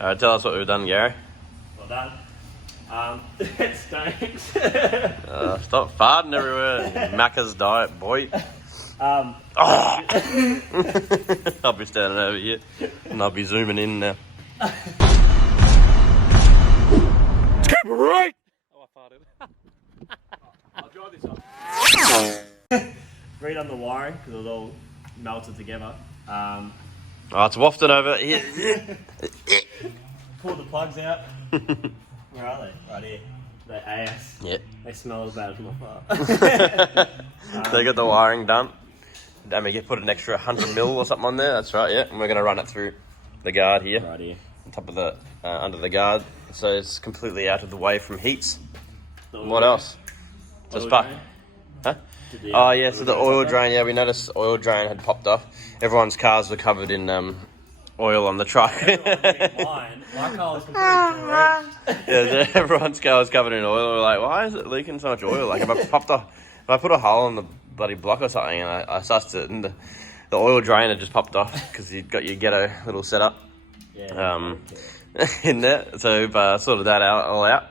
Alright, tell us what we've done, Gary. Well done. It stinks. Stop farting everywhere. Macca's diet, boy. I'll be standing over here and I'll be zooming in now. Let's keep it right! Oh, I farted. I'll drive this up. Read on the wiring because it was all melted together. Oh, it's wafting over here. Pull the plugs out. Where are they? Right here. They're AS. Yeah. They smell as bad from afar. They got the wiring done. And we put an extra 100 mil or something on there. That's right, yeah. And we're going to run it through the guard here. Right here. On top of the, under the guard. So it's completely out of the way from heats. What else? Just spark. Huh? Oh yeah, so the oil drain, yeah, we noticed oil drain had popped off. Everyone's cars were covered in oil on the truck. Mine. My car was completely drenched. Yeah, everyone's car was covered in oil. We're like, why is it leaking so much oil? Like, if I put a hole in the bloody block or something and I sussed it, and the oil drain had just popped off because you got your ghetto little setup in there. So we've sorted that all out.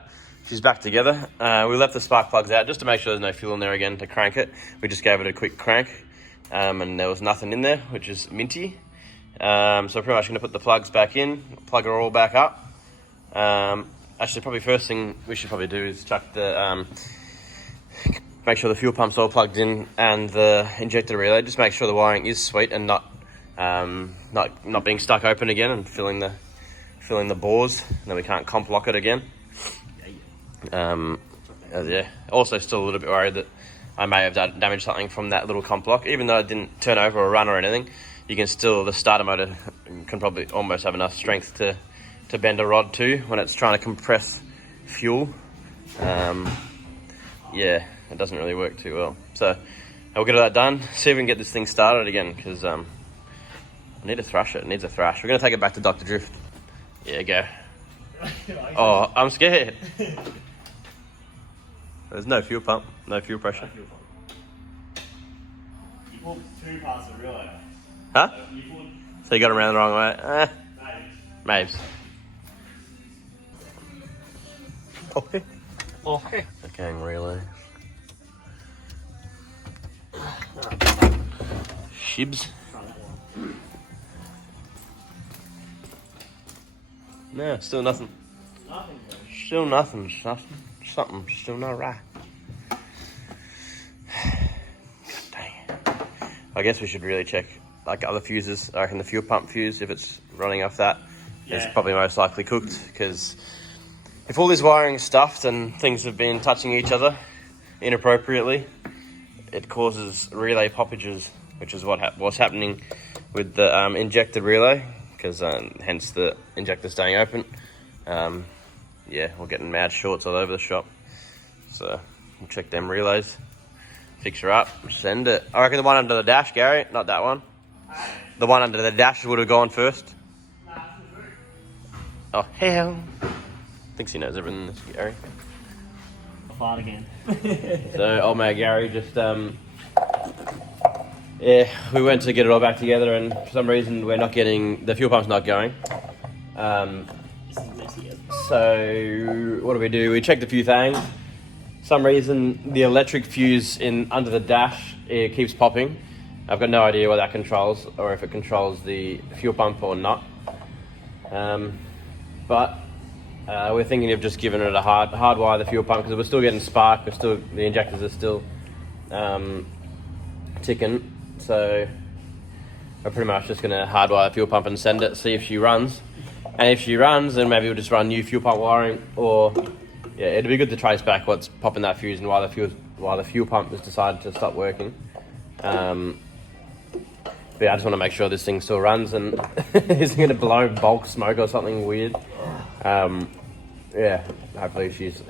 She's back together. We left the spark plugs out just to make sure there's no fuel in there again to crank it. We just gave it a quick crank and there was nothing in there, which is minty. So pretty much going to put the plugs back in, plug her all back up. Actually, probably first thing we should probably do is chuck the, make sure the fuel pump's all plugged in and the injector relay. Just make sure the wiring is sweet and not being stuck open again and filling the bores. And then we can't comp lock it again. Yeah. Also, still a little bit worried that I may have damaged something from that little comp lock. Even though it didn't turn over or run or anything, you can still, the starter motor can probably almost have enough strength to bend a rod too when it's trying to compress fuel. Yeah, it doesn't really work too well. So we'll get all that done, see if we can get this thing started again, because I need to thrash it. It needs a thrash. We're going to take it back to Dr. Drift. Yeah, go. Oh, I'm scared. There's no fuel pump, no fuel pressure. No fuel pump. You pulled 2 parts of the relay. Huh? So you got around the wrong way? Maybe. Okay. Okay. The gang relay. Shibs. No, still nothing. Nothing, bro. Still nothing. Something still not right. God dang it. I guess we should really check like other fuses. I reckon the fuel pump fuse, if it's running off that, is probably most likely cooked, because if all this wiring is stuffed and things have been touching each other inappropriately, it causes relay poppages, which is what's happening with the injector relay, because hence the injector staying open. Yeah, we're getting mad shorts all over the shop. So we'll check them relays, fix her up, send it. I reckon the one under the dash, Gary, not that one. The one under the dash would have gone first. Oh, hell. Thinks he knows everything, this Gary. I'll fart again. So old mate Gary just, yeah, we went to get it all back together, and for some reason we're not getting, the fuel pump's not going. So what do? We checked a few things. For some reason the electric fuse under the dash, it keeps popping. I've got no idea what that controls, or if it controls the fuel pump or not. But we're thinking of just giving it a hardwire the fuel pump, because we're still getting spark. The injectors are still ticking. So we're pretty much just going to hardwire the fuel pump and send it, see if she runs. And if she runs, then maybe we'll just run new fuel pump wiring, or yeah, it'd be good to trace back what's popping that fuse and why the fuel pump has decided to stop working. But yeah, I just want to make sure this thing still runs and isn't going to blow bulk smoke or something weird. Yeah, hopefully she's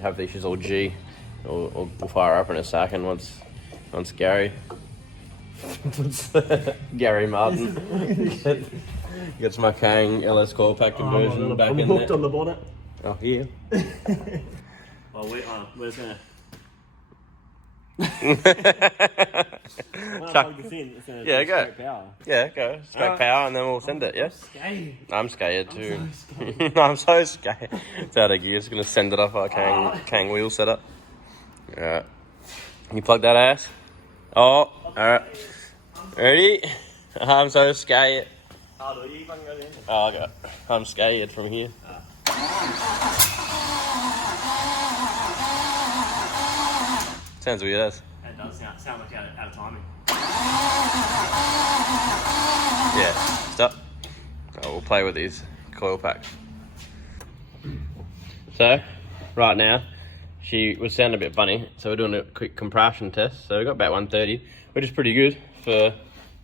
all G. We'll fire her up in a second once Gary. Gary Martin. Gets my Kang LS coil pack conversion back in there. I'm hooked on the bonnet. Oh, yeah. Well, we're just gonna. When I plug this in, it's gonna Yeah, go. straight power. Yeah, go. Straight Alright. power and then we'll send it, yeah? Scared. I'm scared too. I'm so scared. I'm so scared. It's out of gear. It's going to send it off our Kang wheel setup. Alright. Can you plug that ass? Oh, alright. Ready? I'm so scared. How do you fucking go in? Oh, okay. I'm scared from here. Sounds weird as. It does sound like out of timing. Yeah, stop. Oh, we'll play with these coil packs. So, right now, she was sounding a bit funny, so we're doing a quick compression test. So we got about 130, which is pretty good for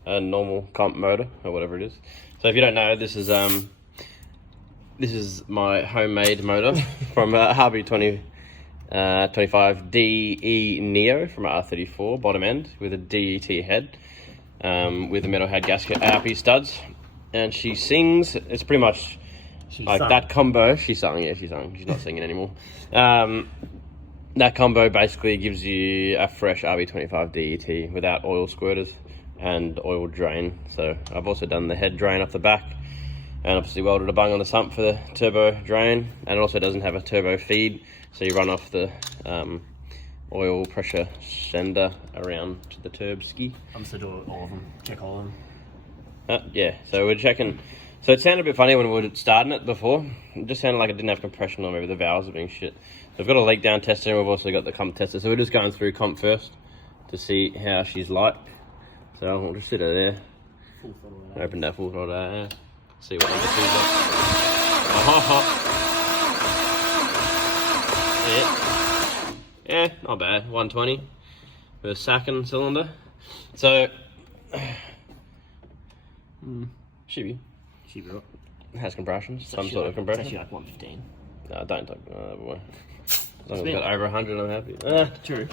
a normal comp motor or whatever it is. So if you don't know, this is my homemade motor from RB25DE Neo from R34 bottom end with a DET head with a metal head gasket RP studs, and she sings. It's pretty much like sung. That combo. She sung, yeah, she sung. She's not singing anymore. That combo basically gives you a fresh RB25 DET without oil squirters and oil drain. So I've also done the head drain off the back, and obviously welded a bung on the sump for the turbo drain, and it also doesn't have a turbo feed, so you run off the oil pressure sender around to the turb ski. I'm still doing all of them. Check all of them. Yeah, so we're checking. So it sounded a bit funny when we were starting it before. It just sounded like it didn't have compression, or maybe the valves are being shit. So we've got a leak down tester, and we've also got the comp tester. So we're just going through comp first to see how she's like. So we'll just sit her there. Full throttle of that. Open that full throttle out. See what number two's like. Yeah, not bad. 120 with a second cylinder. So should be. It has compressions, some sort of compression. It's actually like 115. No, don't talk. Boy. As long as we've got over 100, I'm happy. True.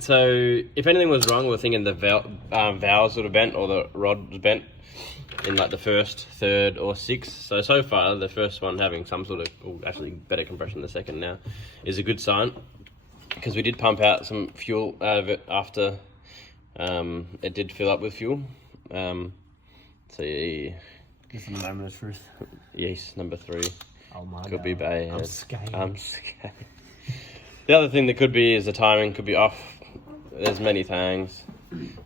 So if anything was wrong, we're thinking the valves would have bent, or the rod was bent in like the first, third, or sixth. So far, the first one having some sort of, or actually better compression than the second now, is a good sign, because we did pump out some fuel out of it after it did fill up with fuel. So yeah, This is the moment of truth. yes, number 3 Oh my could God. be bad. I'm scared. I'm scared. The other thing that could be is the timing could be off. There's many things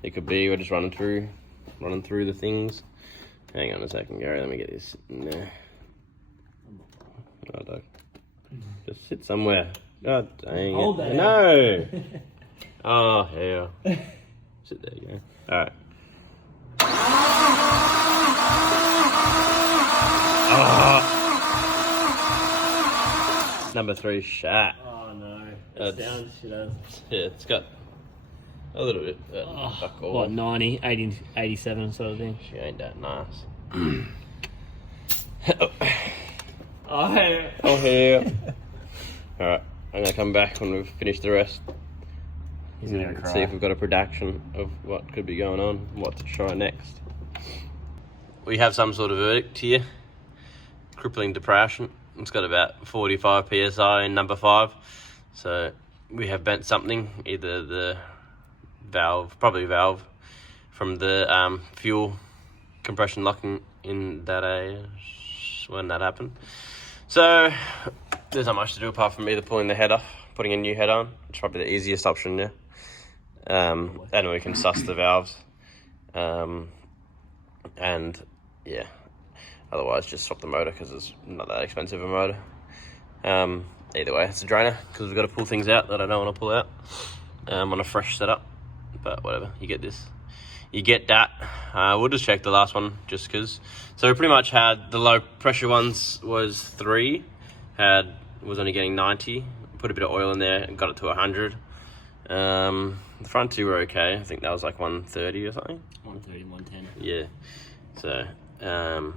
it could be. We're just running through the things. Hang on a second, Gary. Let me get this in there. Oh, dog. Just sit somewhere. God dang Hold it. that. No. Oh, hell. Sit there, you go. All right. Number 3 shot. Oh no. It's down, shit out. Yeah, it's got a little bit. Fuck all. What, 90, 80, 87 sort of thing? She ain't that nice. Oh, hey. Oh, here. Alright, I'm gonna come back when we've finished the rest. He's gonna cry. See if we've got a production of what could be going on, what to try next. We have some sort of verdict here. Crippling depression. It's got about 45 psi in number 5. So we have bent something, either the valve, probably valve, from the fuel compression locking in that when that happened. So there's not much to do apart from either pulling the head off, putting a new head on. It's probably the easiest option now. And we can suss the valves. And yeah, otherwise just swap the motor, because it's not that expensive a motor. Either way, it's a drainer, because we've got to pull things out that I don't want to pull out on a fresh setup. But whatever, you get this. You get that. We'll just check the last one, just because. So we pretty much had the low pressure ones was 3, was only getting 90. Put a bit of oil in there and got it to 100. The front 2 were okay. I think that was like 130 or something. 130, 110. Yeah. So, and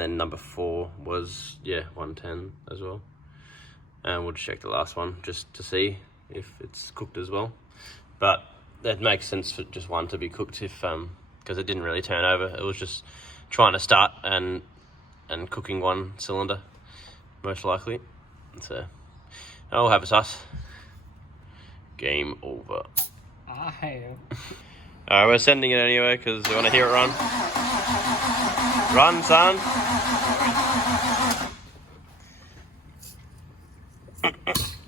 then number 4 was 110 as well. And we'll just check the last one just to see if it's cooked as well. But that makes sense for just one to be cooked, if because it didn't really turn over. It was just trying to start and cooking one cylinder, most likely. So I'll have a suss. Game over. I have. Alright, we're sending it anyway because we want to hear it run. Run, son.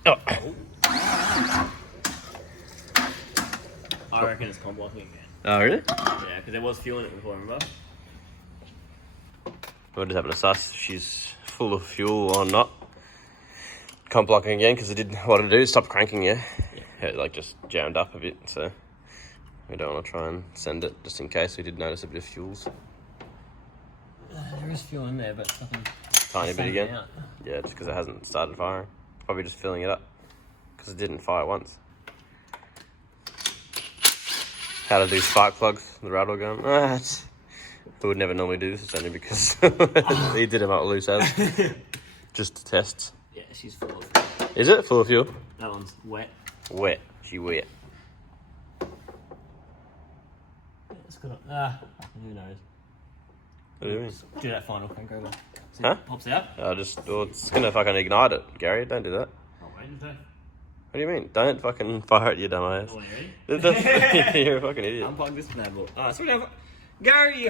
Oh. I reckon it's comp blocking again. Oh, really? Yeah, because there was fuel in it before, remember? We're just having a suss if she's full of fuel or not. Comp blocking again because it did what it do, stop cranking, yeah. It like just jammed up a bit, so we don't want to try and send it just in case we did notice a bit of fuels. There is fuel in there, but nothing. Tiny bit again. Out. Yeah, just because it hasn't started firing. Probably just filling it up because it didn't fire once. How to do spark plugs, the rattle gun. We would never normally do this, it's only because he did them up loose as. Just to test. Yeah, she's full of. Is it full of fuel? That one's wet. Wet. She wet. It's got who knows? What do you mean? Do that final crank over. See Huh? if it pops out. Well, it's gonna fucking ignite it, Gary. Don't do that. Oh, wait, is that? What do you mean? Don't fucking fire it, you dumbass. Oh, you ready? You're a fucking idiot. Unplug this bad boy. Oh, so we have Gary.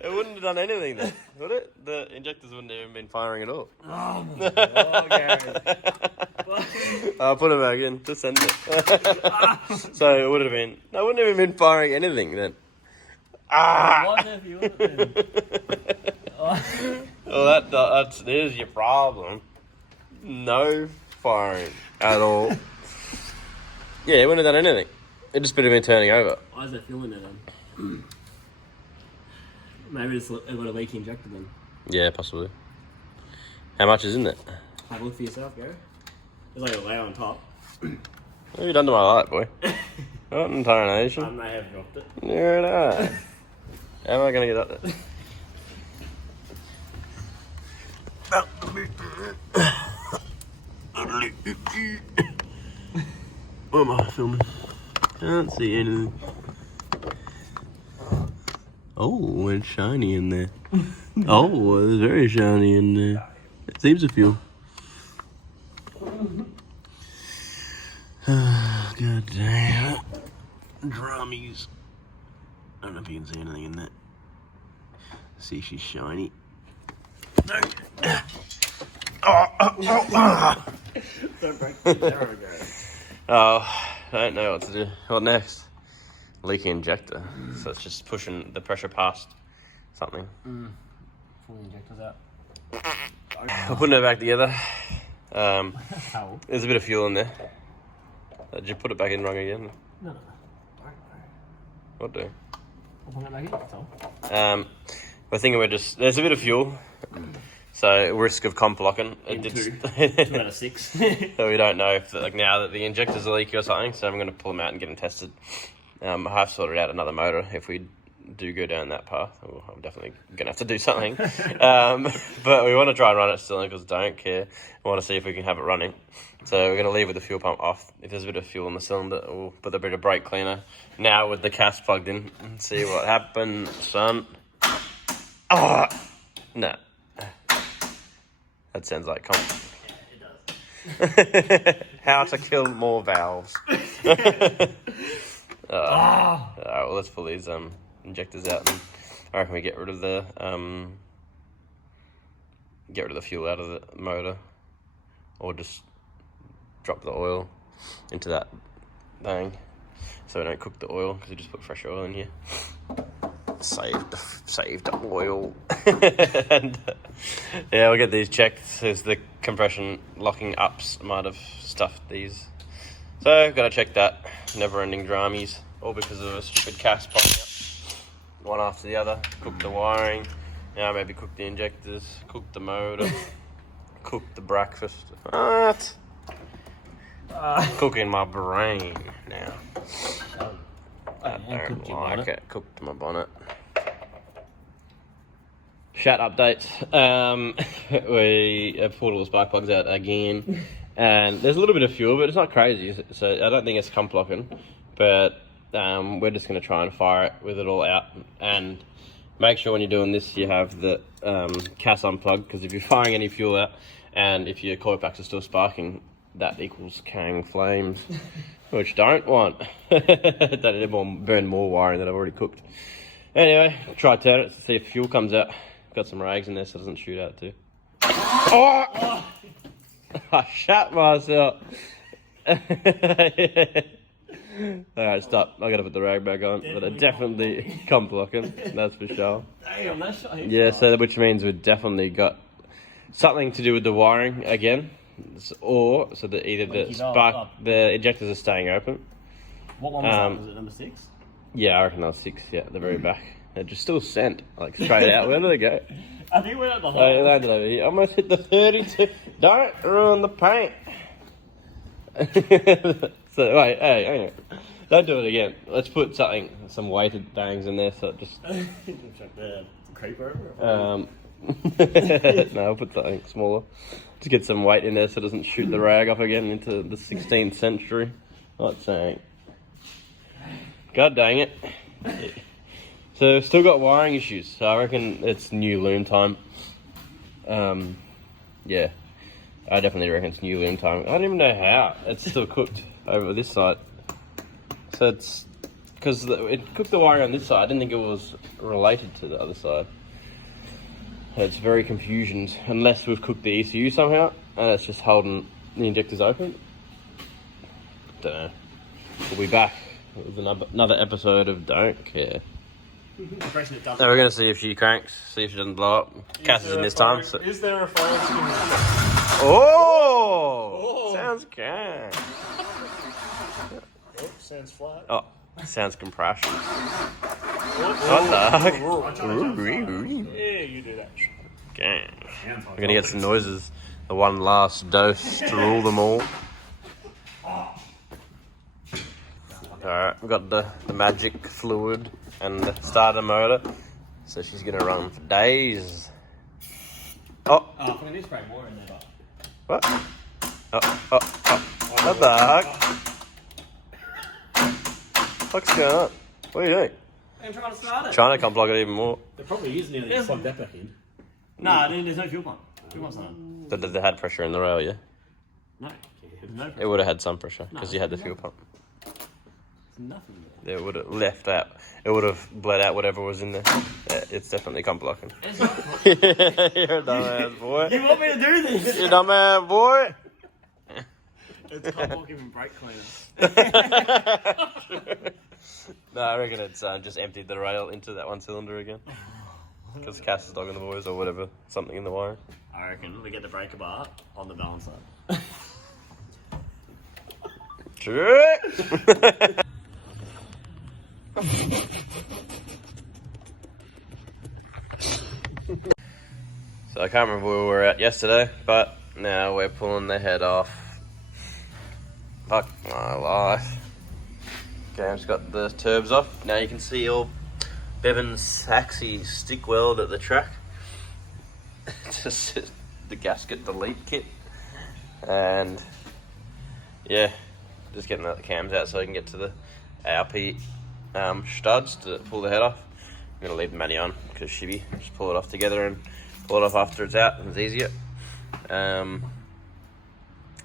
It wouldn't have done anything then, would it? The injectors wouldn't have even been firing at all. Oh my god, Gary. I'll put it back in. Just send it. So it would have been. I wouldn't have even been firing anything then. What if you want it then? Well, there's your problem. No firing at all. Yeah, it wouldn't have done anything. It just would have been turning over. Why is there fuel in there then? Maybe it's got a leaky injector then. Yeah, possibly. How much is in it? Have a look for yourself, Gary. There's like a layer on top. What have you done to my light, boy? What in I tarnation? may have dropped it. You're not. How am I going to get up there? What am I filming? Can't see anything. Oh, it's shiny in there. Oh, it's very shiny in there. It seems to feel. God damn it. Dramies. I don't know if you can see anything in that. See, she's shiny. No. Don't break the arrow, Gary. Oh, I don't know what to do. What next? Leaky injector. So it's just pushing the pressure past something. Pull the injectors out. I'm putting it back together. How? There's a bit of fuel in there. Did you put it back in wrong again? No. What do? I'll put it back in, that's all. We're thinking there's a bit of fuel. So risk of comp locking. Two out of 6. So we don't know if now that the injectors are leaky or something. So I'm going to pull them out and get them tested. I have sorted out another motor if we do go down that path. I'm definitely going to have to do something. But we want to try and run it still because I don't care. I want to see if we can have it running. So we're going to leave with the fuel pump off. If there's a bit of fuel in the cylinder, we'll put a bit of brake cleaner now with the CAS plugged in and see what happens, son. Oh, no. That sounds like comp. Yeah, it does. How to kill more valves. Alright, well, let's pull these injectors out, and I reckon we get rid of the fuel out of the motor, or just drop the oil into that thing, so we don't cook the oil because we just put fresh oil in here. Saved oil. And yeah, we'll get these checked. There's the compression locking ups might have stuffed these, so gotta check that. Never-ending dramies, all because of a stupid CAS popping up one after the other. Cook the wiring, now maybe cook the injectors, cook the motor, cook the breakfast. What? Cooking my brain now. I don't like it. Cooked my bonnet. Chat updates. We have pulled all the spark plugs out again, and there's a little bit of fuel, but it's not crazy. So I don't think it's comp blocking, but we're just going to try and fire it with it all out, and make sure when you're doing this you have the CAS unplugged, because if you're firing any fuel out And if your coil packs are still sparking, that equals carrying flames, which don't want. That will burn more wiring that I've already cooked. Anyway, try turn it to see if fuel comes out. Got some rags in there so it doesn't shoot out too. Oh! I shut myself. Alright, stop. I gotta put the rag back on, but I definitely come blocking, that's for sure. Damn, that's shot. Yeah, so which means we've definitely got something to do with the wiring again, or so that either the spark, the injectors are staying open. What one was that? Was it number 6? Yeah, I reckon that was 6. Yeah, at the very back. They're just still sent, like straight out. Where do they go? I think we're at the Oh, hole. it landed over here. Almost hit the 32. Don't ruin the paint. So wait, hey, don't do it again. Let's put some weighted things in there, so it just. The creeper. No, I'll put something smaller to get some weight in there, so it doesn't shoot the rag off again into the 16th century. Not saying. God dang it. So still got wiring issues. So I reckon it's new loom time. Yeah. I definitely reckon it's new loom time. I don't even know how. It's still cooked over this side. So it's because it cooked the wiring on this side. I didn't think it was related to the other side. It's very confused unless we've cooked the ECU somehow and it's just holding the injectors open. Don't know. We'll be back with another episode of Don't Care. Now we're going to see if she cranks, see if she doesn't blow up. Cass is in this time. So. Is there a fire extinguisher? Oh! Sounds good. Oh, sounds flat. Oh, sounds compression. What the heck? Yeah, you do that. Okay. We're going to get some noises. The one last dose to rule them all. Alright, we've got the magic fluid and the starter motor. So she's going to run for days. Oh! Oh, I'm gonna spray more in there. What? Oh. What the heck? What's going on? What are you doing? I'm trying to start it. Trying to unplug it even more. There probably is nearly plug that back in. Nah, there's no fuel pump. Fuel pump's not on. They had pressure in the rail, yeah? No. There's no It would have had some pressure because you had the fuel pump. nothing there. It would have left out. It would have bled out whatever was in there. Yeah, it's definitely cum blocking. You're a dumbass boy. You want me to do this? You're a dumbass boy. It's cum blocking and brake cleaner. No, I reckon it's just emptied the rail into that one cylinder again. Because Cass is dogging the boys or whatever. Something in the wiring. I reckon we get the breaker bar on the balancer. Sure. So I can't remember where we were at yesterday, but now we're pulling the head off. Fuck my life. Cam's got the turbs off. Now you can see all Bevan's Saxy stick weld at the track. Just the gasket delete kit. And yeah, just getting the cams out so I can get to the ARP studs to pull the head off. I'm going to leave the Matty on because shibby. Just pull it off together and pull it off after it's out and it's easier. And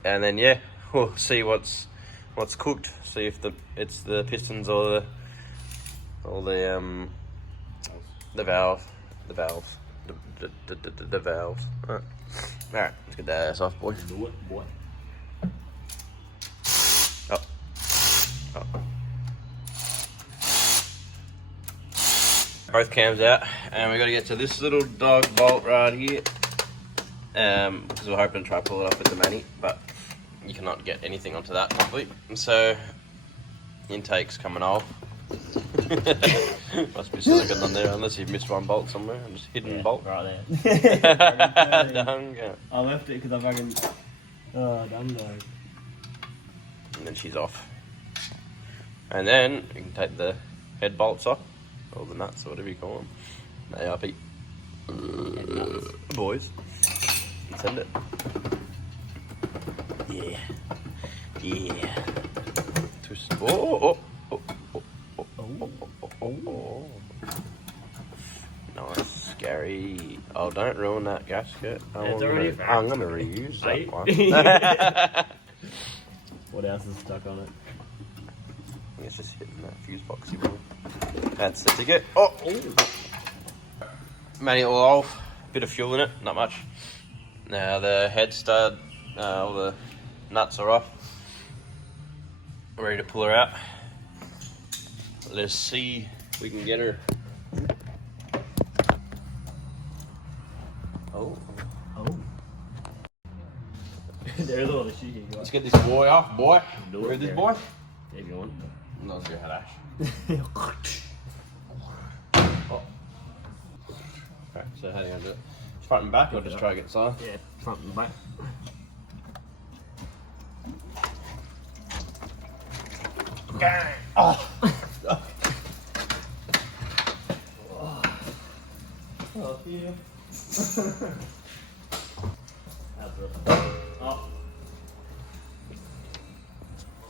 then yeah, we'll see what's cooked. See if it's the pistons or the valves. The valves. Alright, let's get that ass off, boy. Do it, boy. Oh. Both cams out, and we got to get to this little dog bolt right here. Because we're hoping to try to pull it off with the Manny, but you cannot get anything onto that properly. And so, intake's coming off. Must be silicone on there, unless you've missed one bolt somewhere. Just hidden bolt. Right there. Done, go. I left it because I fucking... Oh, dumb dog. And then she's off. And then you can take the head bolts off, or the nuts, or whatever you call them. ARP. Boys. And send it. Yeah. Yeah. Twist. Oh. Nice. Go. Gary. Oh, don't ruin that gasket. I'm already gonna reuse that one. What else is stuck on it? I think it's just hitting that fuse boxy one. That's the ticket. Oh! Manual off. Bit of fuel in it, not much. Now the head stud, all the nuts are off. Ready to pull her out. Let's see if we can get her. Oh. There's all the shit you got. Let's get this boy off, boy. Where's this boy? There you go. Not sure how to. Oh. Okay, so how do you do it? Front and back, or just try to get inside? Yeah, front and back. Oh. Oh, yeah. That's it. Oh.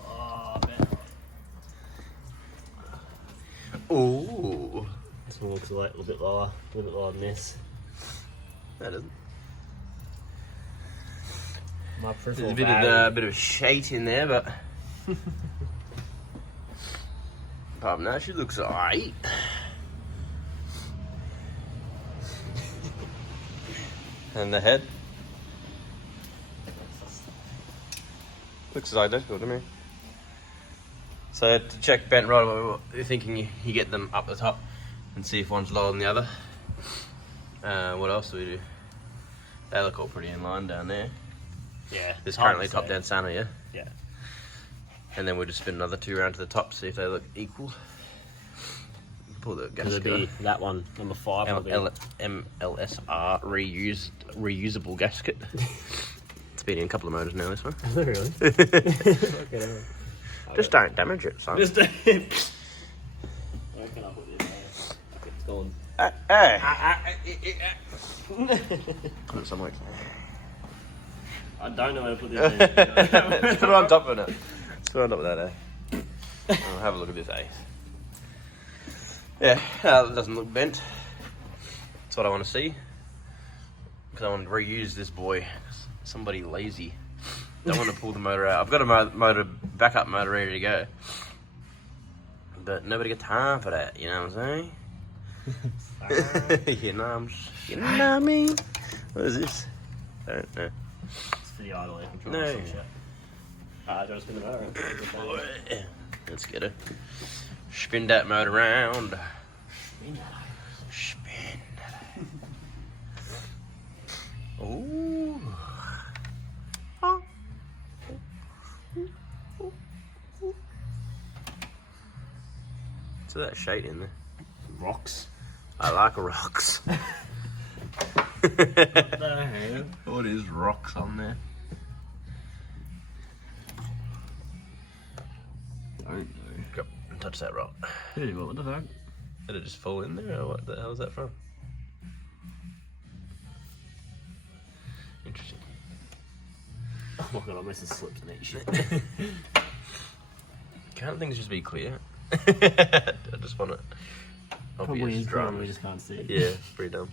Oh, man. Ooh. This one looks like a little bit lower than this. That isn't. My There's peripheral a bit of a shade in there, but apart from that, she looks alright. And the head looks identical to me. So to check bent right, you're thinking you get them up the top and see if one's lower than the other. What else do we do? They look all pretty in line down there. Yeah. There's currently top down center, yeah? Yeah. And then we'll just spin another 2 round to the top, see if they look equal. Pull the gasket. It'll be that one, number 5. MLSR reusable gasket. It's been in a couple of motors now, this one. Really? Okay. Just don't damage it, son. Just. Where can I put this? Okay, it's gone. Put it somewhere. I don't know where to put this in. Just put it on top of it. Just put it on top of that, I'll have a look at this, Yeah, it doesn't look bent. That's what I want to see. Because I want to reuse this boy. Somebody lazy. Don't want to pull the motor out. I've got a backup motor ready to go. But nobody got time for that, you know what I'm saying? You know what I mean? What is this? I don't know. It's for the idle air control. No. Do you want to spin the motor around? Let's get it. Spin that motor around. Spin. Ooh. Oh. What's that shade in there? Rocks. I like rocks. What the hell? What is rocks on there? Don't know. Go, touch that rock. What the fuck? Did it just fall in there, or what the hell is that from? Interesting. Oh my god, I must have slipped neat shit. Can't things just be clear? I just want it Probably obvious is, dramas. we just can't see it. Yeah, pretty dumb.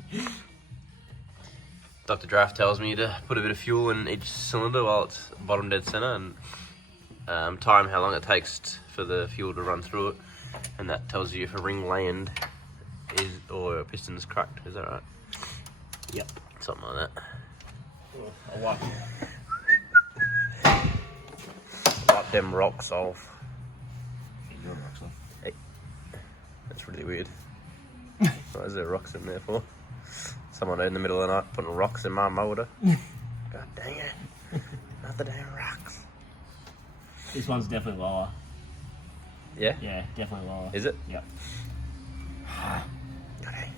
Dr. Draft tells me to put a bit of fuel in each cylinder while it's bottom dead center, and time how long it takes for the fuel to run through it, and that tells you if a ring land is or a piston is cracked. Is that right? Yep. Something like that. I'll wipe. Wipe them rocks off. Your rocks off. Hey, that's really weird. What is there rocks in there for? Someone in the middle of the night putting rocks in my motor. God dang it! Not the damn rocks. This one's definitely lower. Yeah. Yeah, definitely lower. Is it? Yep. Okay.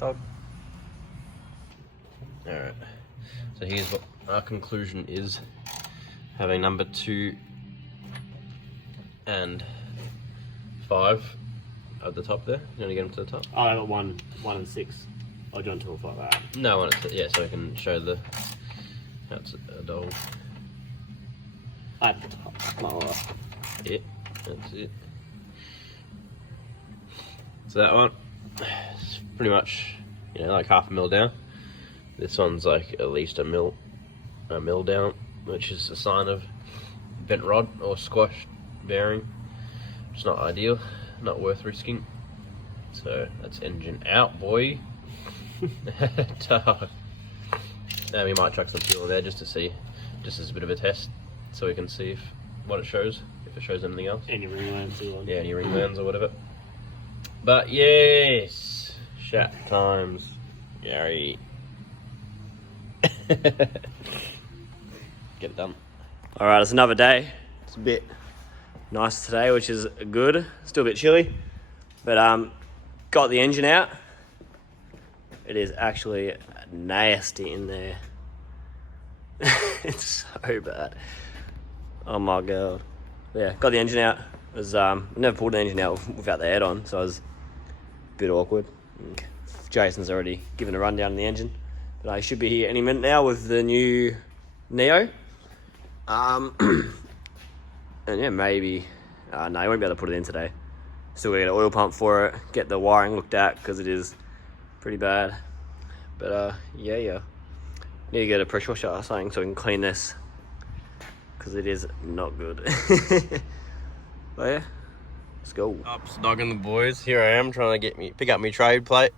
Dog. Alright. So here's what our conclusion is. Having number 2 and 5 at the top there. You want to get them to the top? Oh, I got 1 and 6. Oh, do you want to talk like that? No, I want it to, yeah, so I can show the how it's a dog. At the top. Oh, Yeah, that's it. So that one, it's pretty much, you know, like half a mil down. This one's like at least a mil down, which is a sign of bent rod or squashed bearing. It's not ideal, not worth risking. So that's engine out, boy. Now we might chuck some fuel in there just to see, just as a bit of a test, so we can see what it shows, if it shows anything else. Any ringlands you want. Yeah, any ringlands or whatever. But yes, shat times, Gary. Get it done. All right, it's another day. It's a bit nice today, which is good. Still a bit chilly, but got the engine out. It is actually nasty in there. It's so bad. Oh my god. Yeah, got the engine out. It was never pulled the engine out without the head on, so it was a bit awkward. Jason's already given a rundown on the engine, but I should be here any minute now with the new Neo. And yeah, maybe no, you won't be able to put it in today. Still gonna get an oil pump for it, get the wiring looked at because it is pretty bad. But yeah, need to get a pressure washer or something so we can clean this because it is not good. But yeah, let's go. Up snogging the boys. Here I am trying to pick up my trade plate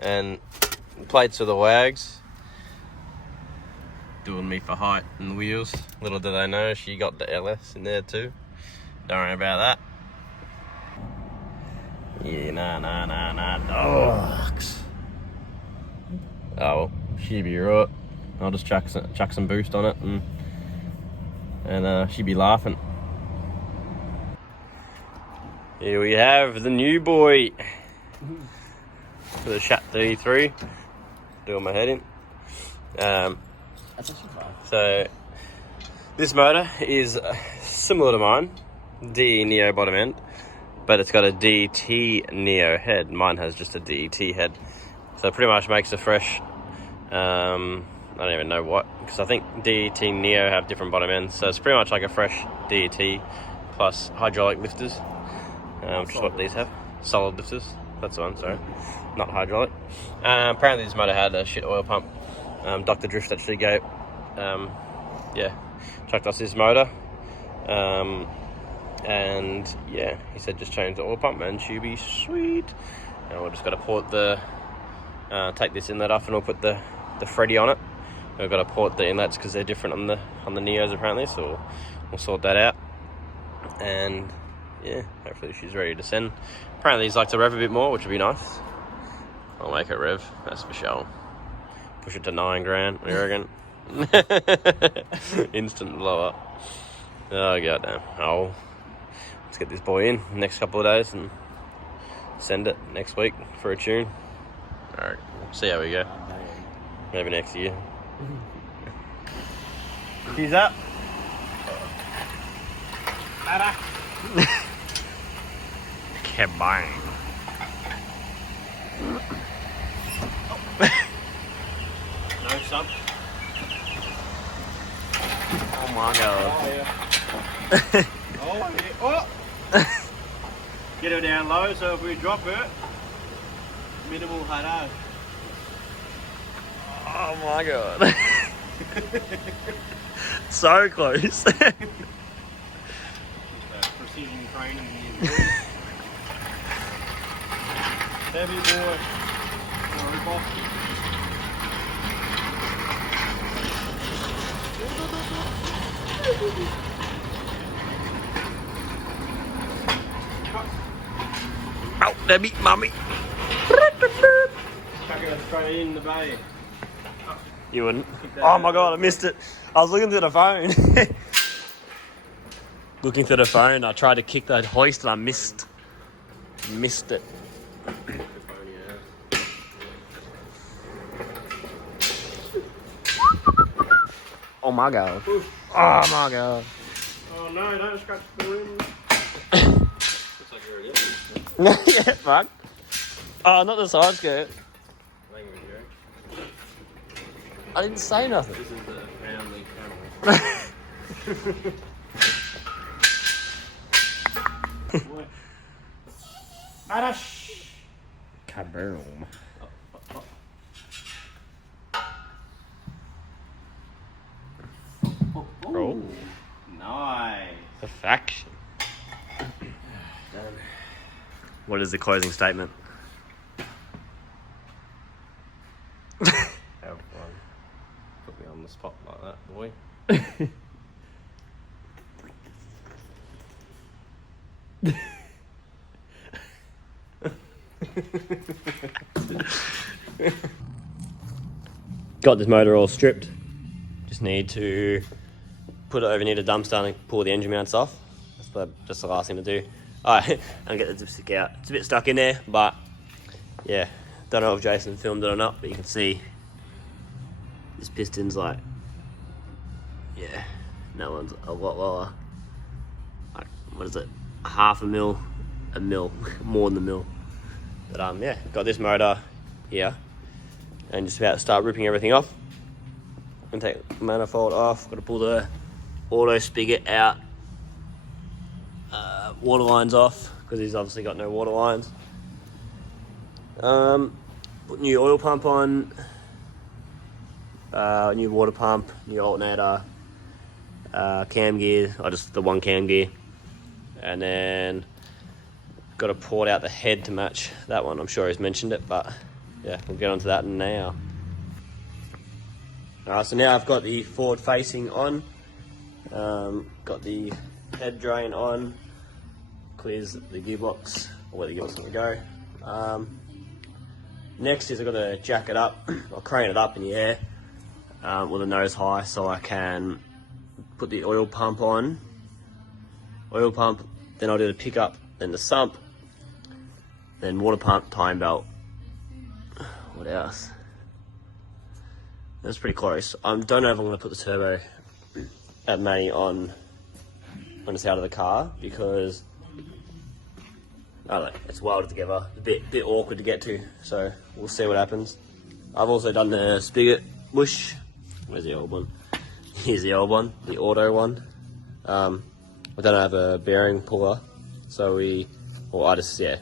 and plates for the wags. Doing me for height and wheels. Little do they know she got the LS in there too. Don't worry about that. Yeah, nah, dogs. Oh, well, she'd be right. I'll just chuck some boost on it and she'd be laughing. Here we have the new boy for the KiR R33. Doing my head in. That's actually fine. So this motor is similar to mine, DE Neo bottom end, but it's got a DT Neo head. Mine has just a DET head. So it pretty much makes a fresh, I don't even know what, because I think DET Neo have different bottom ends. So it's pretty much like a fresh DET plus hydraulic lifters, which is what these have. Solid lifters, that's the one, sorry. Not hydraulic. Apparently this motor had a shit oil pump. Dr. Drift actually chucked us his motor. And yeah, he said just change the oil pump and she'll be sweet. And we're just got to port the, take this inlet off and we'll put the Freddy on it. We've got to port the inlets because they're different on the Neos apparently, so we'll sort that out. And yeah, hopefully she's ready to send. Apparently he's like to rev a bit more, which would be nice. I'll make it rev, that's for sure. Push it to 9 grand, what do you reckon? Instant blow up. Oh goddamn. Oh, let's get this boy in the next couple of days and send it next week for a tune. Alright, see how we go. Maybe next year. He's up. Kabang. No son. Oh my god. Oh yeah. Oh yeah. Oh. Get her down low so if we drop her, minimal hard. Oh my god. So close. Precision training. Heavy boy. Sorry, boss. Out there, beat mommy. Chuck it straight in the bay. You wouldn't. Oh my god, I missed it. I was looking through the phone. Looking through the phone, I tried to kick that hoist and I missed it. Oh my god. Oof. Oh my god. Oh no, don't scratch the rim. Looks like you're already in. Yeah, fuck. Oh, not the side skirt. I didn't say nothing. This is the family camera. Badash. Kaboom. Oh, nice. Perfection. What is the closing statement? Have fun. Put me on the spot like that, boy. Got this motor all stripped. Just need to put it over near the dumpster and pull the engine mounts off. That's just the last thing to do. Alright, and get the dipstick out. It's a bit stuck in there, but yeah, don't know if Jason filmed it or not, but you can see this piston's like, yeah, that one's a lot lower. Like, what is it? Half a mil, more than a mil. But yeah, got this motor here, and just about to start ripping everything off. And take the manifold off. Got to pull the auto spigot out. Water lines off because he's obviously got no water lines. Put new oil pump on. New water pump, new alternator, cam gear, or just the one cam gear, and then got to port out the head to match that one. I'm sure he's mentioned it, but yeah, we'll get onto that now. Alright, so now I've got the forward facing on, got the head drain on, clears the gearbox, or where the gearbox is going to go. Next is I've got to jack it up, or crane it up in the air with the nose high so I can put the oil pump on. Oil pump, then I'll do the pickup, then the sump, then water pump, time belt. What else? That's pretty close. I don't know if I'm going to put the turbo at Matty on when it's out of the car because I don't know, it's welded together, a bit awkward to get to, so we'll see what happens. I've also done the spigot bush. Where's the old one? Here's the old one, the auto one. I don't have a bearing puller, so I just, yeah,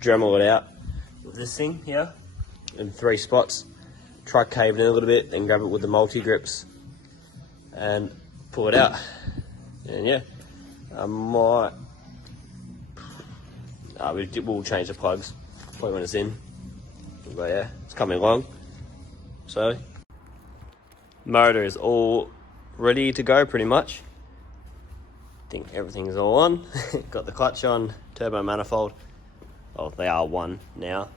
Dremel it out with this thing here in 3 spots. Try cave it in a little bit, then grab it with the multi-grips and pull it out. And yeah, I might... we'll change the plugs probably when it's in. But yeah, it's coming along. So, motor is all ready to go pretty much. I think everything's all on. Got the clutch on, turbo manifold. Oh, they are one now.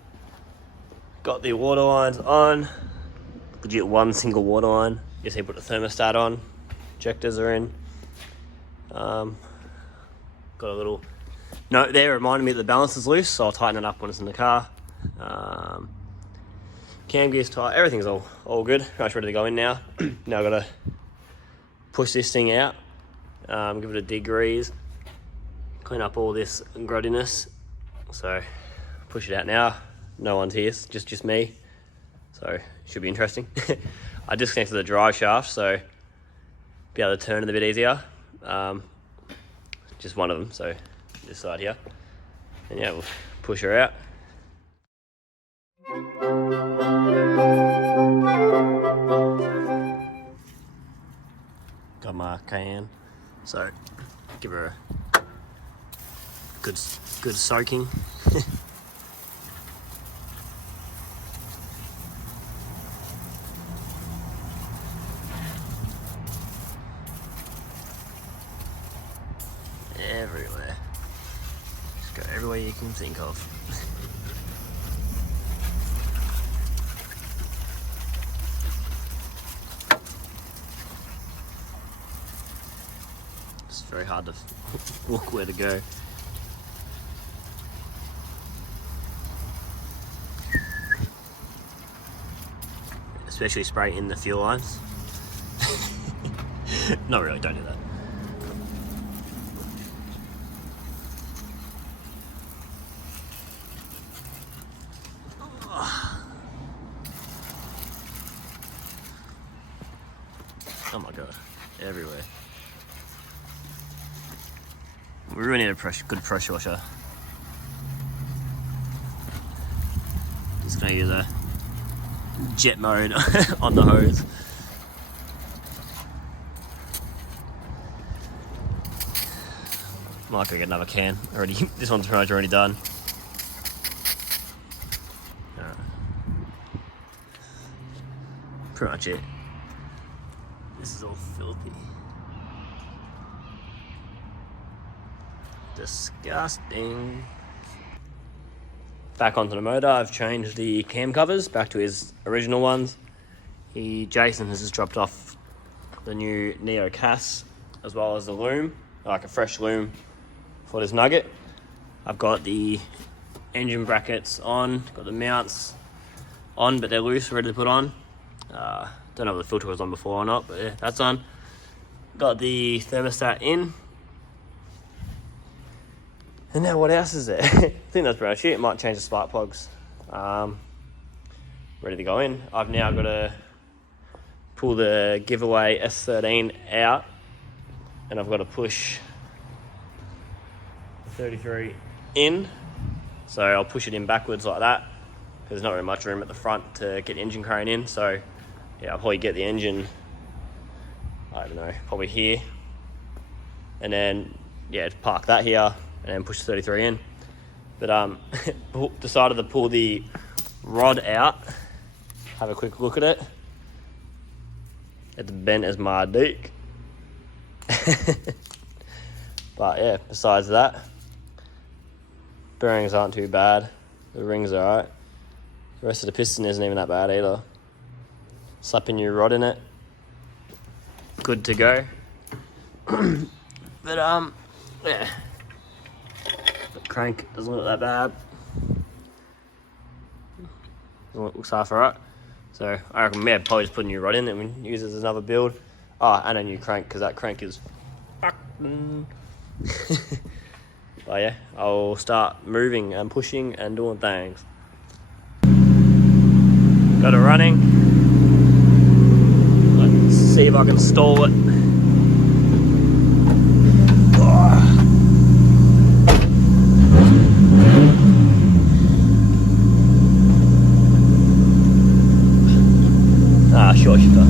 Got the water lines on. Legit one single water line. Just need to put the thermostat on. Injectors are in. Got a little note there reminding me that the balance is loose, so I'll tighten it up when it's in the car. Cam gear's tight. Everything's all good. Pretty much ready to go in now. Now I've got to push this thing out. Give it a degrease. Clean up all this grottiness. So push it out now. No one's here, just me. So should be interesting. I disconnected the drive shaft, so be able to turn it a bit easier. Just one of them, so this side here. And yeah, we'll push her out. Got my cayenne, so give her a good soaking. Everywhere. Just go everywhere you can think of. It's very hard to look where to go. Especially spray in the fuel lines. Not really, don't do that. Oh my god, everywhere. We really need a good pressure washer. Just gonna use a jet mode on the hose. Might go get another can already. This one's pretty much already done. Pretty much it. This is all filthy. Disgusting. Back onto the motor, I've changed the cam covers back to his original ones. Jason has just dropped off the new Neo Cas as well as the loom, like a fresh loom for this Nugget. I've got the engine brackets on, got the mounts on, but they're loose, ready to put on. Don't know if the filter was on before or not, but yeah, that's on. Got the thermostat in. And now what else is there? I think that's pretty much it. Might change the spark plugs. Ready to go in. I've now got to pull the giveaway S13 out, and I've got to push 33 in. So I'll push it in backwards like that. There's not very much room at the front to get the engine crane in. So yeah, I'll probably get the engine, I don't know, probably here. And then, yeah, park that here and then push the 33 in. But decided to pull the rod out, have a quick look at it. It's bent as my dick. But yeah, besides that, bearings aren't too bad. The ring's alright. The rest of the piston isn't even that bad either. Slap a new rod in it. Good to go. But yeah. The crank doesn't look that bad. Looks half alright. So I reckon we probably just put a new rod in and we use it as another build. Oh, and a new crank, because that crank is fucking. But yeah, I'll start moving and pushing and doing things. Got it running. Let's see if I can stall it. Short shifter.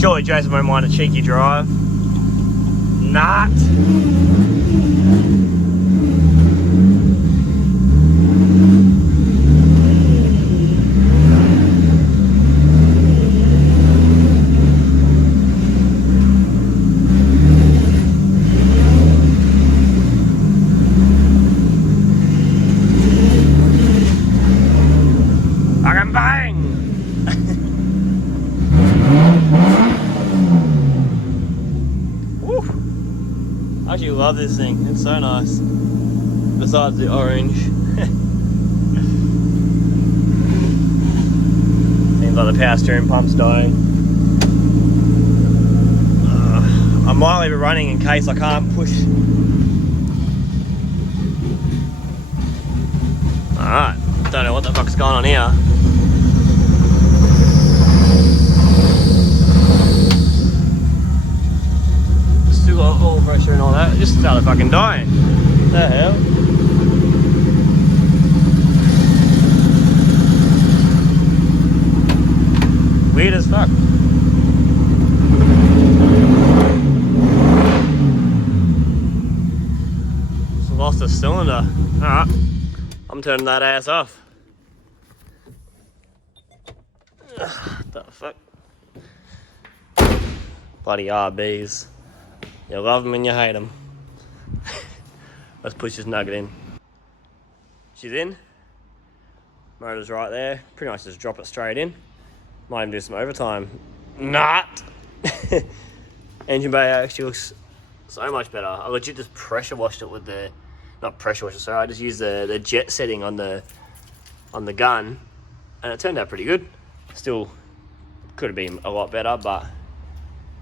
Surely Jason won't mind a cheeky drive. Not. I actually love this thing, it's so nice. Besides the orange. Seems like the power steering pump's dying. I might leave it running in case I can't push. Alright, don't know what the fuck's going on here. Oil pressure and all that, it just started fucking dying. What the hell? Weird as fuck. Just lost a cylinder. Alright, I'm turning that ass off. What the fuck? Bloody RBs. You love them and you hate them. Let's push this Nugget in. She's in. Motor's right there. Pretty much just drop it straight in. Might even do some overtime. Not. Engine bay actually looks so much better. I legit just pressure washed it with the, not pressure washed, sorry. I just used the jet setting on the gun, and it turned out pretty good. Still could have been a lot better, but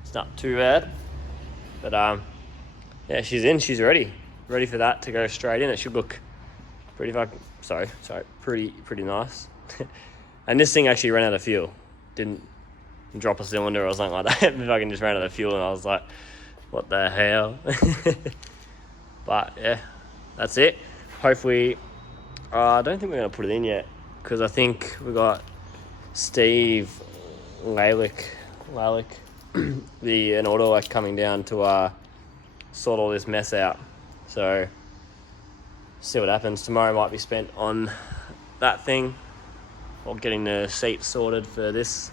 it's not too bad. But yeah, she's in, she's ready for that to go straight in. It should look pretty pretty nice. And this thing actually ran out of fuel. Didn't drop a cylinder or something like that. If I can just run out of fuel, and I was like, what the hell? But yeah, that's it. Hopefully, I don't think we're going to put it in yet, because I think we got Steve Lalick, an auto coming down to sort all this mess out. So see what happens. Tomorrow might be spent on that thing, or getting the seats sorted for this.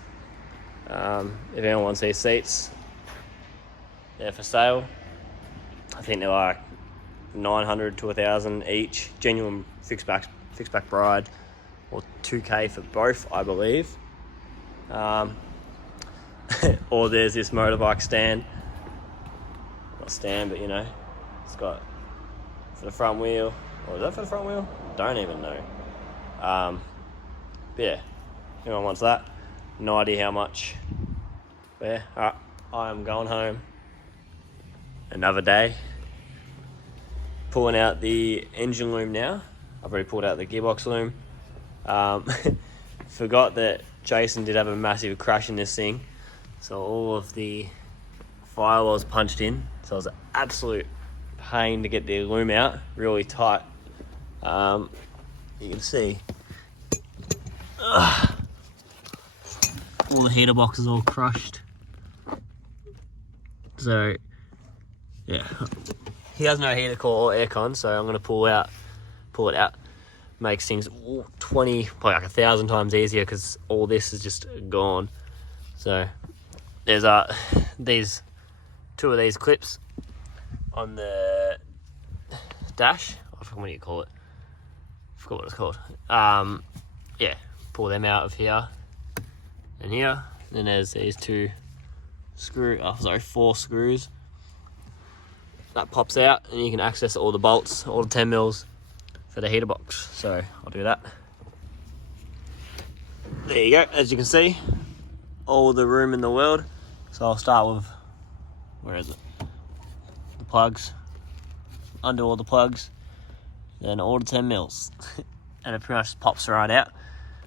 If anyone wants these seats, they're for sale. I think they're like 900 to 1,000 each, genuine fixed back ride, or 2K for both, I believe. Or there's this motorbike stand, not stand, but you know, it's got for the front wheel. Or is that for the front wheel? Don't even know. But yeah, anyone wants that? No idea how much. But yeah, alright, I am going home. Another day. Pulling out the engine loom now. I've already pulled out the gearbox loom. Forgot that Jason did have a massive crash in this thing, so all of the firewalls punched in, so it was an absolute pain to get the loom out, really tight. You can see all the heater boxes all crushed. So yeah, he has no heater core or aircon, so I'm going to pull it out. Makes things 20, probably like 1,000 times easier, because all this is just gone. So there's two of these clips on the dash. I forgot what you call it. I forgot what it's called. Yeah, pull them out of here and here. Then there's these four screws that pops out, and you can access all the bolts, all the 10 mils for the heater box. So I'll do that. There you go. As you can see, all the room in the world. So I'll start with, where is it? The plugs. Undo all the plugs, then all the 10 mils, and it pretty much pops right out.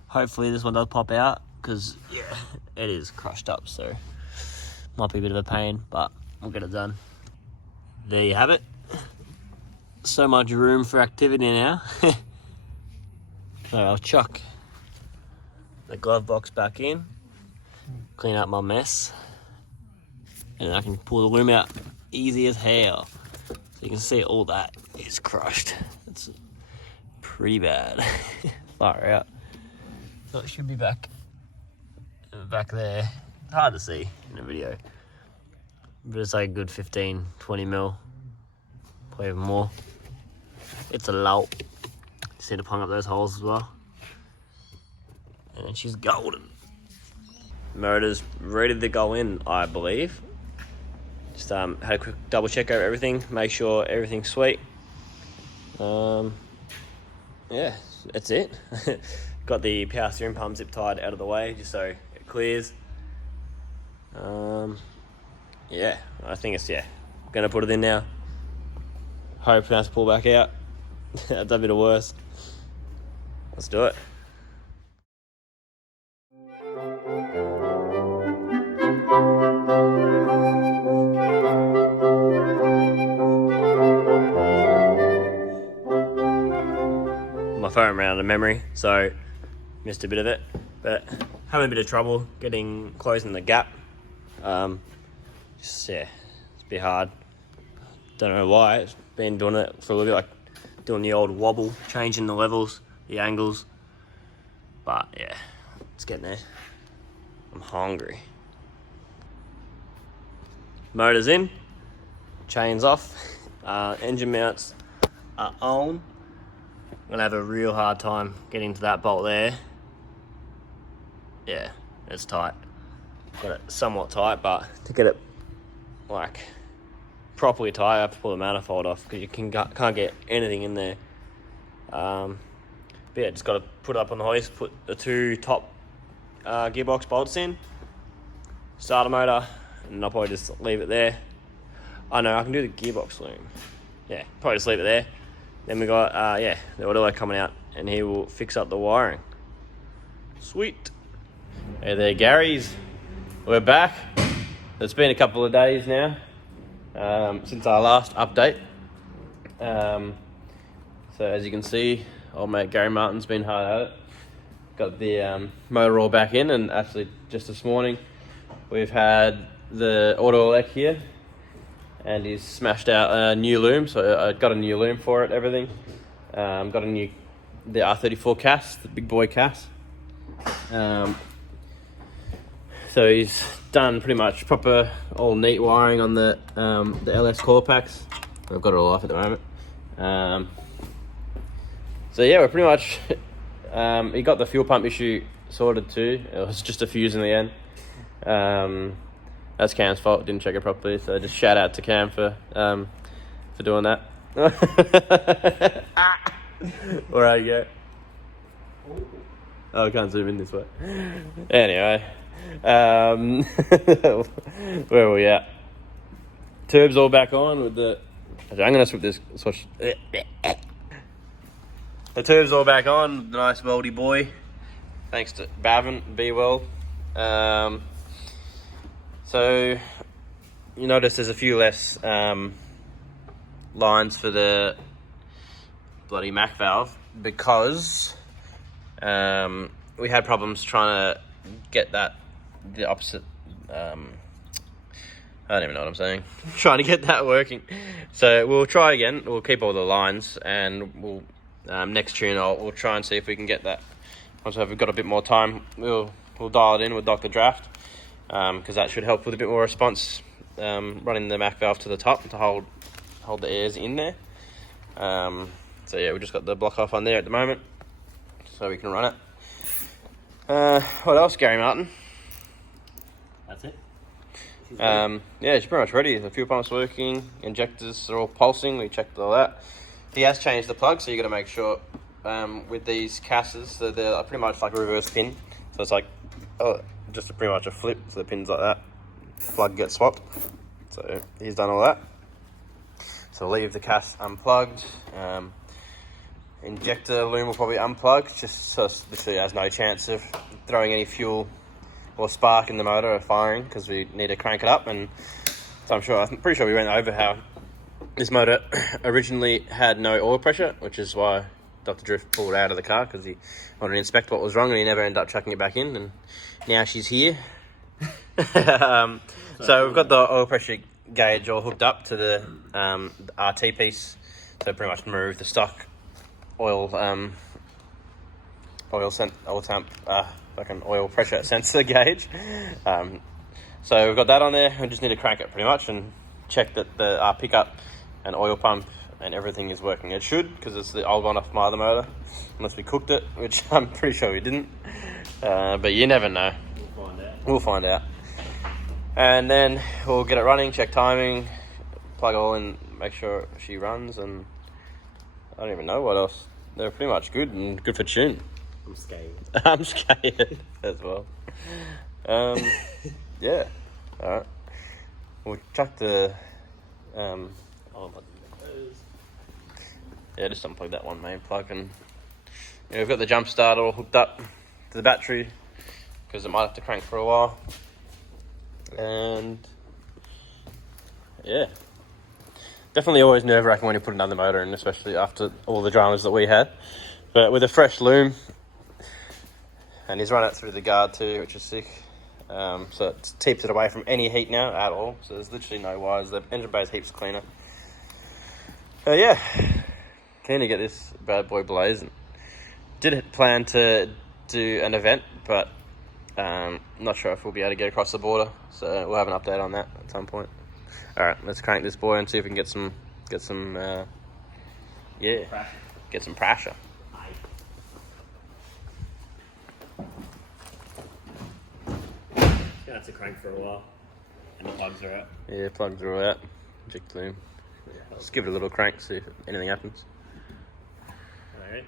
Hopefully this one does pop out, because yeah, it is crushed up, so might be a bit of a pain, but we'll get it done. There you have it. So much room for activity now. So I'll chuck the glove box back in, clean up my mess, and I can pull the loom out easy as hell. So you can see all that is crushed. It's pretty bad. Far out. So it should be back there. Hard to see in the video, but it's like a good 15-20 mil, probably even more. It's a lot. Just need to plug up those holes as well. And she's golden. Motor's ready to go in, I believe. Just had a quick double check over everything, make sure everything's sweet. Yeah, that's it. Got the power steering pump zip tied out of the way just so it clears. Yeah, I think it's, gonna put it in now. Hope it has to pull back out. That's a bit of worse. Let's do it. My phone ran out of memory, so missed a bit of it, but having a bit of trouble closing the gap. It's a bit hard. Don't know why. It's been doing it for a little bit, like doing the old wobble, changing the levels, the angles. But yeah, it's getting there. I'm hungry. Motor's in, chains off, engine mounts are on. I'm gonna have a real hard time getting to that bolt there. Yeah, it's tight. Got it somewhat tight, but to get it like properly tight, I have to pull the manifold off, because you can't get anything in there. But yeah, just got to put it up on the hoist, put the two top gearbox bolts in, start the motor, and I'll probably just leave it there. Oh no, I can do the gearbox loom. Yeah, probably just leave it there. Then we got the auto coming out, and he will fix up the wiring. Sweet. Hey there, Gary's We're back. It's been a couple of days now since our last update. So as you can see, old mate Gary Martin's been hard at it. Got the motor all back in, and actually just this morning we've had the auto elect here, and he's smashed out a new loom. So I got a new loom for it, everything. Got the R34 cast, the big boy cast. So he's done pretty much proper all neat wiring on the LS core packs. I've got it all off at the moment. So yeah, we're pretty much, he got the fuel pump issue sorted too. It was just a fuse in the end. That's Cam's fault, didn't check it properly. So just shout out to Cam for doing that. Where are you go? Oh, I can't zoom in this way. Anyway, where are we at? Turb's all back on with the... I'm going to switch. The turb's all back on, the nice weldy boy. Thanks to Bavin, B-Weld. So, you notice there's a few less lines for the bloody Mac valve because we had problems trying to get the opposite, I don't even know what I'm saying, trying to get that working. So we'll try again, we'll keep all the lines, and we'll next tune we'll try and see if we can get that. Once we've got a bit more time, we'll dial it in with Dr. Draft, because that should help with a bit more response, running the Mac valve to the top to hold the airs in there. So yeah, we just got the block off on there at the moment, so we can run it. What else, Gary Martin? That's it. Yeah, it's pretty much ready. The fuel pump's working, injectors are all pulsing, we checked all that. He has changed the plug, so you got to make sure with these casters, so they're pretty much like a reverse pin. So it's like just pretty much a flip, so the pin's like that. Plug gets swapped. So he's done all that. So leave the cast unplugged. Injector loom will probably unplug, just so it literally has no chance of throwing any fuel or spark in the motor or firing, because we need to crank it up. And so I'm pretty sure we went over how this motor originally had no oil pressure, which is why Dr. Drift pulled out of the car, because he wanted to inspect what was wrong, and he never ended up chucking it back in, and now she's here. So we've got the oil pressure gauge all hooked up to the RT piece, so pretty much remove the stock oil pressure sensor gauge. So we've got that on there. We just need to crank it pretty much and check that our pickup and oil pump and everything is working. It should, because it's the old one off my other motor, unless we cooked it, which I'm pretty sure we didn't. But you never know. We'll find out. And then we'll get it running, check timing, plug all in, make sure she runs, and I don't even know what else. They're pretty much good and good for tune. I'm scared. I'm scared as well. Yeah. Alright. We'll chuck the yeah, just unplug that one main plug, and yeah, we've got the jump starter all hooked up to the battery, because it might have to crank for a while. And yeah, definitely always nerve-wracking when you put another motor in, especially after all the dramas that we had. But with a fresh loom, and he's run it through the guard too, which is sick. So it keeps it away from any heat now at all. So there's literally no wires. The engine bay is heaps cleaner. Yeah, keen to get this bad boy blazing. Did plan to do an event, but not sure if we'll be able to get across the border. So we'll have an update on that at some point. All right, let's crank this boy and see if we can get some pressure. Yeah, it's a crank for a while. And the plugs are out. Yeah, plugs are all out. Inject loom. Just give it a little crank, see if anything happens. Alright.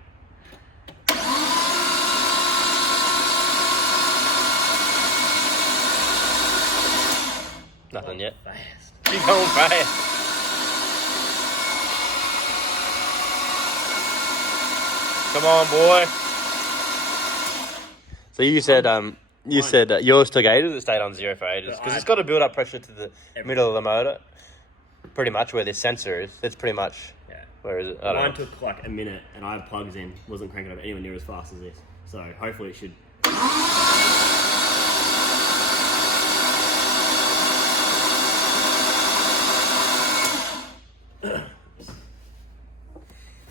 Nothing yet. Fast. She's going fast. Come on, boy. So you said You said yours took ages. It stayed on 0 for ages because it's got to build up pressure to the middle of the motor, pretty much where this sensor is. That's pretty much. Yeah. Where is it? Mine took like a minute, and I had plugs in. Wasn't cranking up anywhere near as fast as this. So hopefully it should.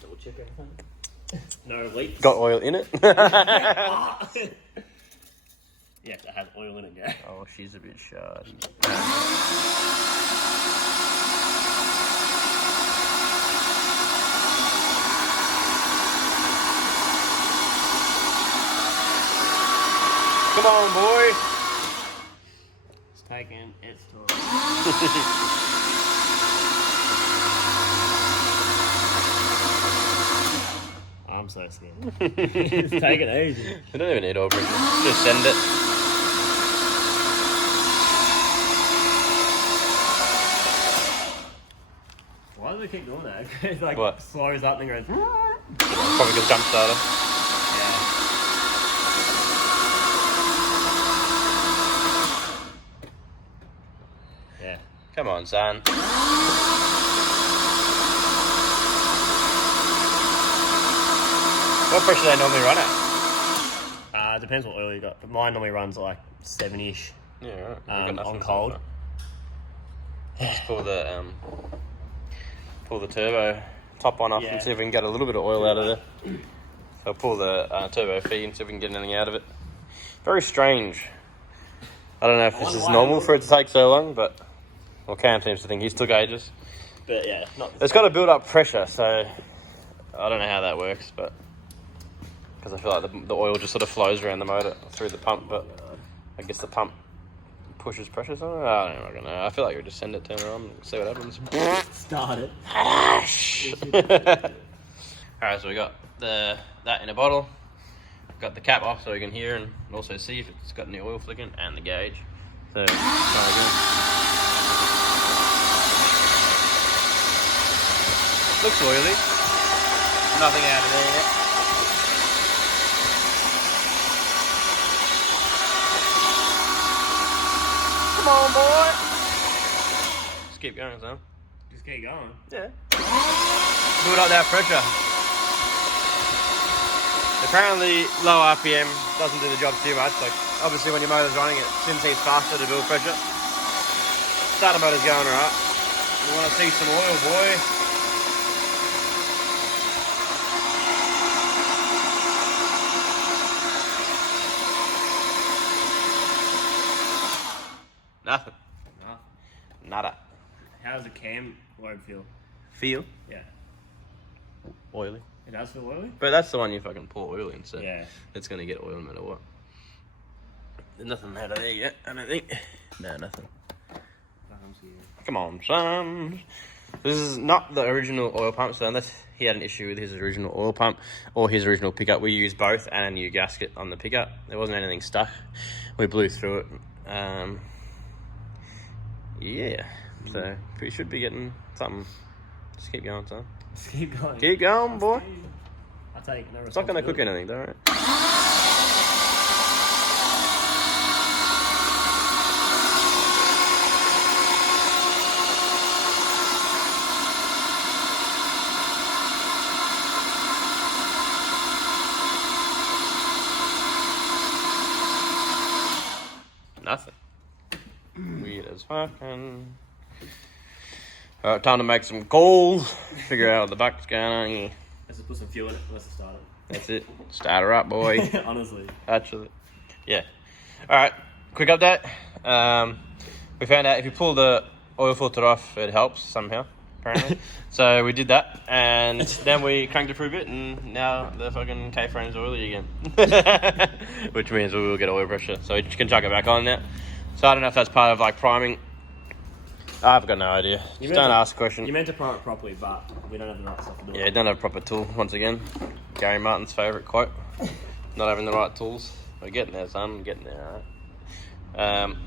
Double check everything. No leaks. Got oil in it. Yes, it has oil in it, yeah. Oh, she's a bit shardy. Come on, boy. It's taking its time. I'm so scared. It's taking ages. We don't even need oil pressure. Just send it. Why do they keep doing that? It like What? slows up and goes. Probably good jump starter. Yeah. Yeah. Come on, son. What pressure do they normally run at? Depends what oil you got. But mine normally runs like 7-ish. Yeah, right. On cold. Let's pull the turbo top one off and see if we can get a little bit of oil out of there. So I'll pull the turbo feed and see if we can get anything out of it. Very strange. I don't know if this is normal for it to take so long, but Cam seems to think he's took ages. But yeah, It's got to build up pressure, so I don't know how that works, but because I feel like the oil just sort of flows around the motor through the pump, but I guess the pump pushes pressure somewhere. I don't know. I feel like we just send it, turn it on, and see what happens. Start it. Alright, so we got that in a bottle. Got the cap off so we can hear and also see if it's got any oil flicking, and the gauge. So try again. Looks oily. Nothing out of there yet. Come on, boy. Just keep going, son. Just keep going. Yeah. Build up that pressure. Apparently, low RPM doesn't do the job too much. Like, obviously, when your motor's running, it seems faster to build pressure. Starter motor's going alright. You want to see some oil, boy? Nothing. Nada. How does the cam load feel? Feel? Yeah. Oily. It does feel oily? But that's the one you fucking pour oil in, so yeah, it's going to get oil no matter what. There's nothing out of there yet, I don't think. No, nothing. Come on, son. This is not the original oil pump, so unless he had an issue with his original oil pump or his original pickup, we used both and a new gasket on the pickup. There wasn't anything stuck. We blew through it. Yeah, so we should be getting something. Just keep going, son. Just keep going. Keep going, boy. I take no responsibility. It's not going to cook anything, don't it? Nothing. Weird as fucking. Alright, time to make some calls. Figure out what the buck's going on here. Let's just put some fuel in it. Let's just start it. That's it. Start her up, boy. Honestly. Actually. Yeah. Alright, quick update. We found out if you pull the oil filter off, it helps somehow, apparently. So we did that, and then we cranked it for a bit, and now the fucking K-frame's oily again. Which means we will get oil pressure, so we can chuck it back on now. So I don't know if that's part of like priming. I've got no idea. Just don't ask a question. You meant to prime it properly, but we don't have the right stuff to do it. Yeah, you don't have a proper tool, once again. Gary Martin's favourite quote. Not having the right tools. We're getting there, son. We're getting there, alright.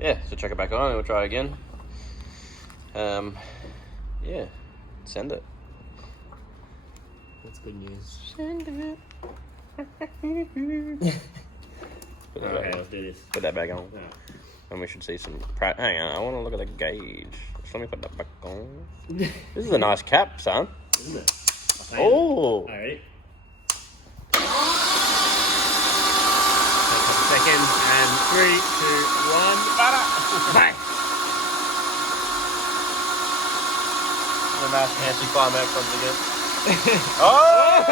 Yeah, so chuck it back on and we'll try again. Yeah, send it. That's good news. Send it. Put that, Okay, back, let's do this. put that back on. Yeah. And we should see some... Hang on, I want to look at the gauge. Just let me put that back on. This is a nice cap, son. Isn't it? Oh! Alright. Take a couple seconds, and 3, 2, 1, butter! Bang! The nice anti-climax once again. Oh!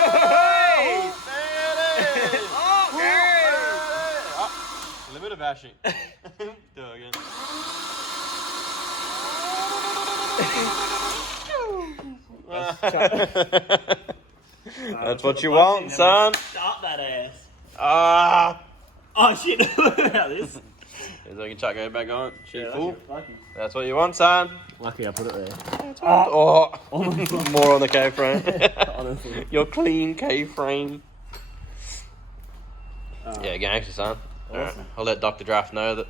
Hey! Limit of bashing. Do it again. That's what you want, son. Start that ass. Ah. Oh shit! Look at this. Is I can chuck it back on. Shit, fool. Lucky. That's what you want, son. Lucky I put it there. Oh, more on the K-frame. Honestly. Your clean K-frame. Yeah, gangster, son. Awesome. Alright, I'll let Dr. Draft know that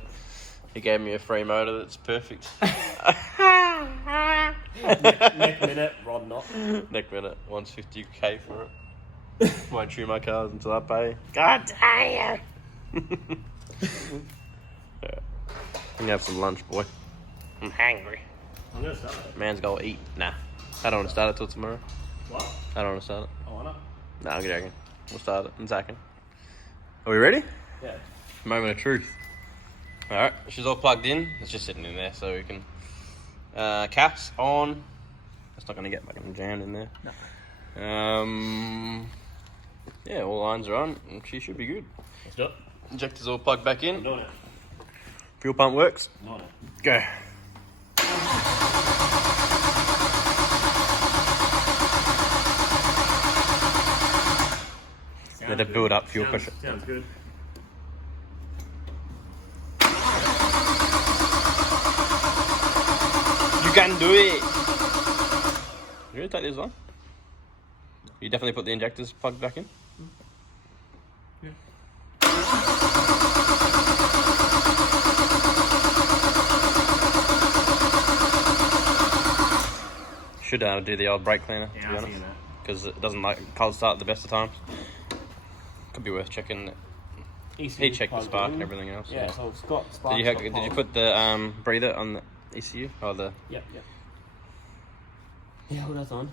he gave me a free motor that's perfect. Neck minute, rod knot. Neck minute, 150k for it. Won't chew my cars until I pay. God damn! Yeah. I'm gonna have some lunch, boy. I'm hungry. I'm gonna start it. Man's gotta eat. Nah, I don't want to start it till tomorrow. What? I don't want to start it. Oh, why not? Nah, I'm joking. We'll start it in a second. Are we ready? Yeah. Moment of truth. Alright, she's all plugged in. It's just sitting in there so we can... caps on. That's not going to get fucking jammed in there. No. Yeah, all lines are on and she should be good. Let's do it. Injector's all plugged back I'm in. doing it. Fuel pump works. I'm doing it. Go. Let it build up fuel pressure. Sounds good. You can do it! You really take this on? You definitely put the injectors plugged back in? Yeah. Should do the old brake cleaner, Yeah, to I be was honest. thinking that. Because it doesn't like cold start at the best of times. Could be worth checking. He checked the spark and everything else. Yeah, so it's got spark. Did you put the breather on the ECU or the? Yep. Yeah, well, that's on.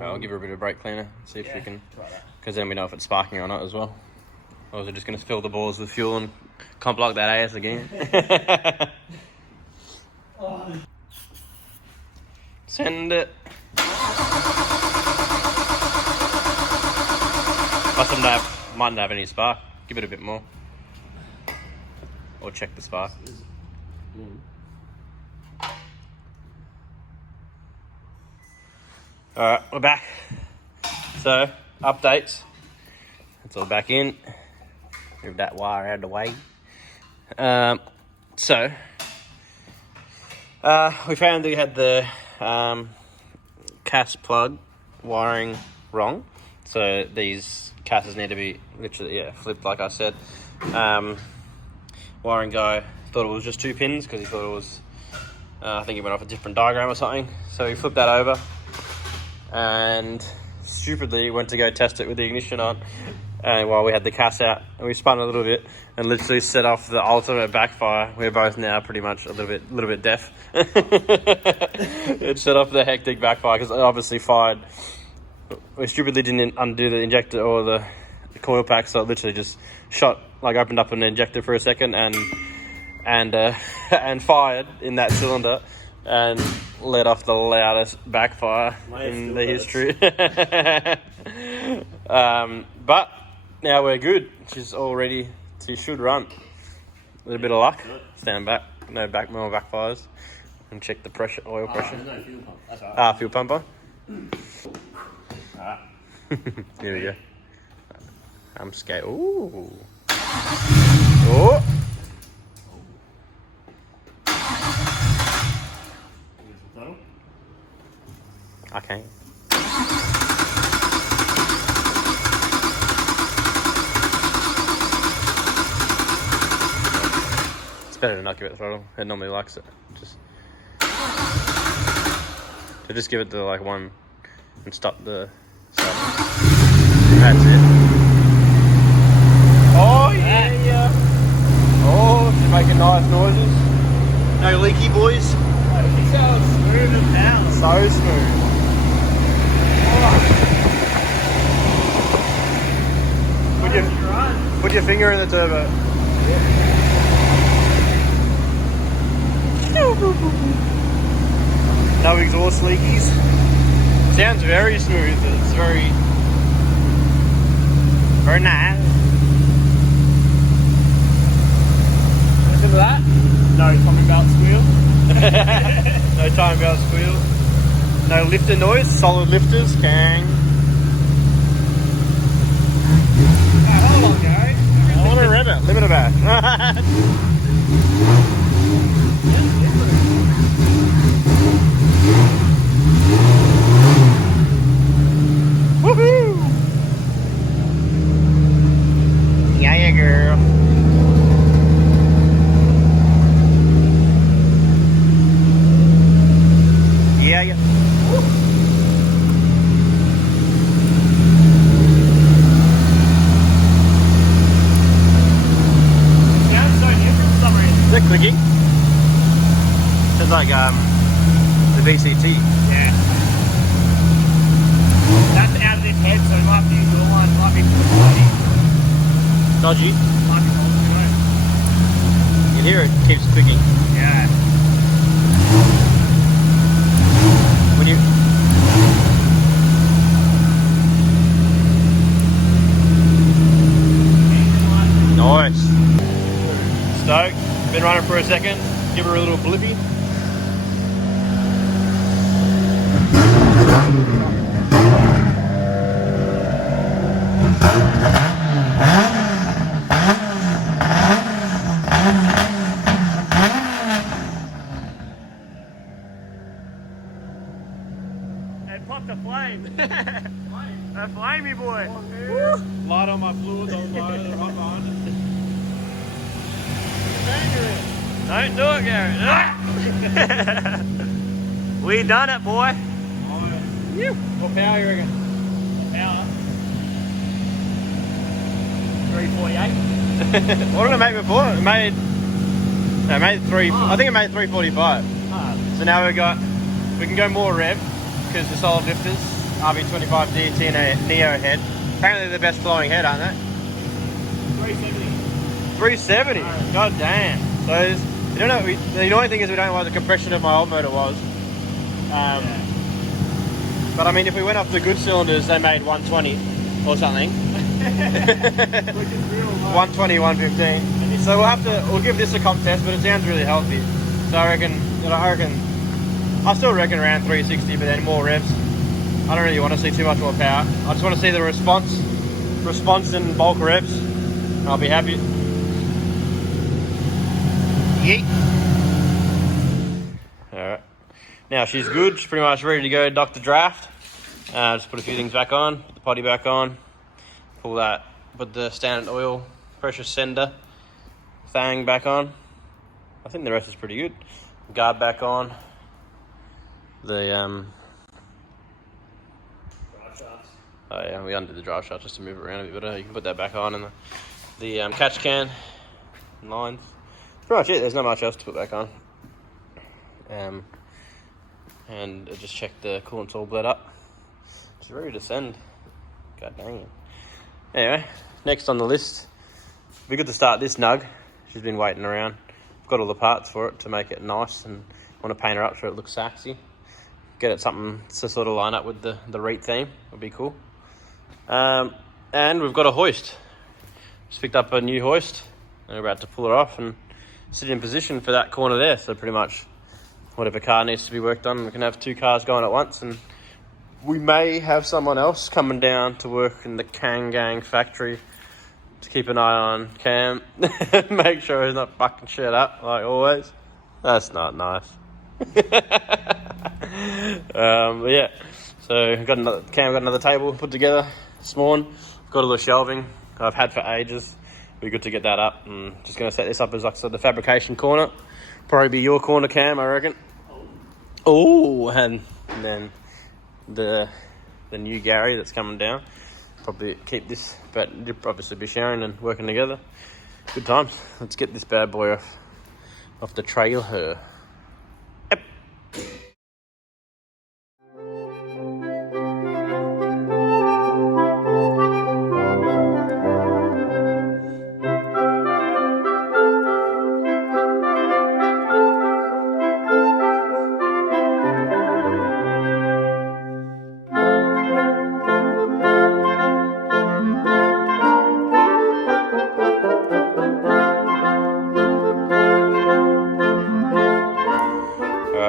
I'll give her a bit of brake cleaner. See if she can. Try that. Because then we know if it's sparking or not as well. Or is it just going to fill the balls with fuel and comp lock that ass again? Send it. Might not have any spark. Give it a bit more. Or check the spark. Alright, we're back. So, updates. It's all back in. Move that wire out of the way. We found we had the CAS plug wiring wrong. So these CASs need to be literally, flipped like I said. Wiring guy thought it was just 2 pins because he thought it was, I think he went off a different diagram or something. So he flipped that over and stupidly went to go test it with the ignition on. And while we had the CAS out, and we spun a little bit and literally set off the ultimate backfire. We're both now pretty much a little bit deaf. It set off the hectic backfire because it obviously fired. We stupidly didn't undo the injector or the coil pack, so it literally just shot, like opened up an injector for a second and fired in that cylinder and let off the loudest backfire in the history. But now we're good. She's all ready. She should run. A little bit of luck. Stand back. No more backfires. And check the pressure, oil pressure. There's no fuel pump. That's all right. Fuel pump on. Alright. Here we go. I'm scared. Ooh. Oh. I can't. It's better to not give it throttle. It normally likes it. Just give it the like one and stop the stuff. That's it. Oh yeah. Put your finger in the turbo. No exhaust leakies. Sounds very smooth. It's very nice. Listen to that. No timing belt squeal. No time belt squeal. No lifter noise. Solid lifters. Kang. Hold on, Gary. I want to rev it. Limiter back. Woohoo! Yeah, girl. Yeah. Sounds so different for some reason. Is it clicking? It's like the VCT. Yeah. That's out of this head, so you might have to use your one. Might be dodgy. Dodgy. Might be faulty, you know. You hear it keeps clicking. Yeah. When you nice. Stoked. Been running for a second. Give her a little blippy. It popped a flame. A flamey boy. Light on my fluids, I'll light it right behind it. Don't do it, Gary. We done it, boy. What power you reckon? Power. 348. What did it make before? It made three. Oh. I think it made 345. So now we can go more rev because the solid lifters RB25 DT and a Neo head. Apparently they're the best flowing head, aren't they? 370. 370. God damn. So you don't know. The annoying thing is we don't know what the compression of my old motor was. But I mean, if we went off the good cylinders, they made 120 or something. 120, 115. So we'll give this a comp test, but it sounds really healthy. So I still reckon around 360, but then more revs. I don't really want to see too much more power. I just want to see the response in bulk revs. I'll be happy. Yeet. Alright. Now she's good. She's pretty much ready to go dock the draft. Just put a few things back on. Put the potty back on. Put the standard oil pressure sender thing back on. I think the rest is pretty good. Guard back on. The oh yeah, we undid the drive shaft just to move it around a bit, but you can put that back on, and the catch can lines. Pretty much it. There's not much else to put back on. And just check the coolant's all bled up. She's ready to send. God dang it. Anyway, next on the list, it'd be good to start this nug. She's been waiting around. I've got all the parts for it to make it nice, and I want to paint her up so it looks sexy. Get it something to sort of line up with the Reet theme. Would be cool. And we've got a hoist. Just picked up a new hoist, and we're about to pull it off and sit in position for that corner there. So pretty much whatever car needs to be worked on, we can have two cars going at once, and we may have someone else coming down to work in the Kang Gang factory to keep an eye on Cam. Make sure he's not fucking shit up like always. That's not nice. But yeah, so Cam got another table put together this morning. Got all the shelving I've had for ages. Be good to get that up, and just going to set this up as like the fabrication corner. Probably be your corner, Cam, I reckon. Oh, and then the new Gary that's coming down. Probably keep this, but you'll obviously be sharing and working together. Good times. Let's get this bad boy off the trailer. Yep.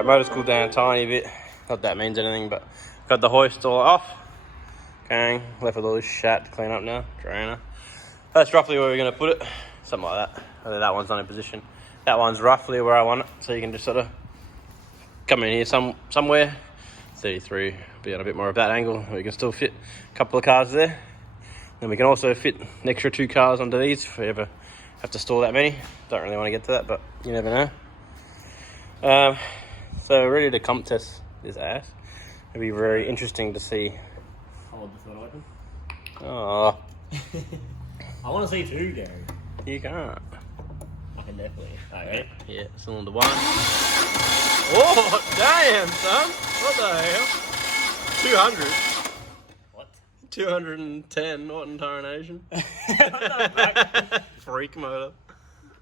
motor's cooled down a tiny bit. Not that means anything, but got the hoist all off. Okay, left with all this shat to clean up now. Drainer. That's roughly where we're going to put it. Something like that. That one's not in position. That one's roughly where I want it. So you can just sort of come in here somewhere. 33, be on a bit more of that angle. We can still fit a couple of cars there. Then we can also fit an extra 2 cars onto these if we ever have to store that many. Don't really want to get to that, but you never know. So ready to comp test this ass. It'll be very interesting to see. Hold the throttle open. Oh, I want to see 2, Gary. you can't. I can definitely. Alright. Yeah, cylinder 1. Oh, damn, son. What the hell? 200. What? 210 watt in coronation. Freak motor.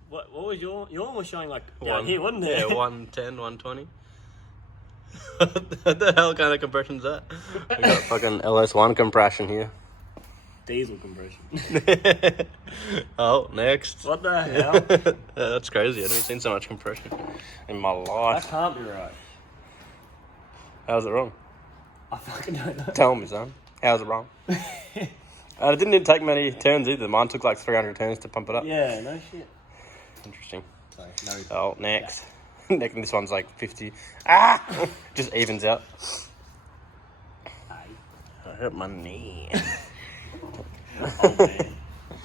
What was your one was showing like down One, here, wasn't it? Yeah, 110, 120. What the hell kind of compression's that? We got fucking LS1 compression here. Diesel compression. Oh, next. What the hell? That's crazy. I've never seen so much compression in my life. That can't be right. How's it wrong? I fucking don't know. Tell me, son. How's it wrong? And it didn't take many turns either. Mine took like 300 turns to pump it up. Yeah, no shit. Interesting. Sorry, no. Oh, next. Next, this one's like 50. Ah! Just evens out. I hurt my knee. Oh, man.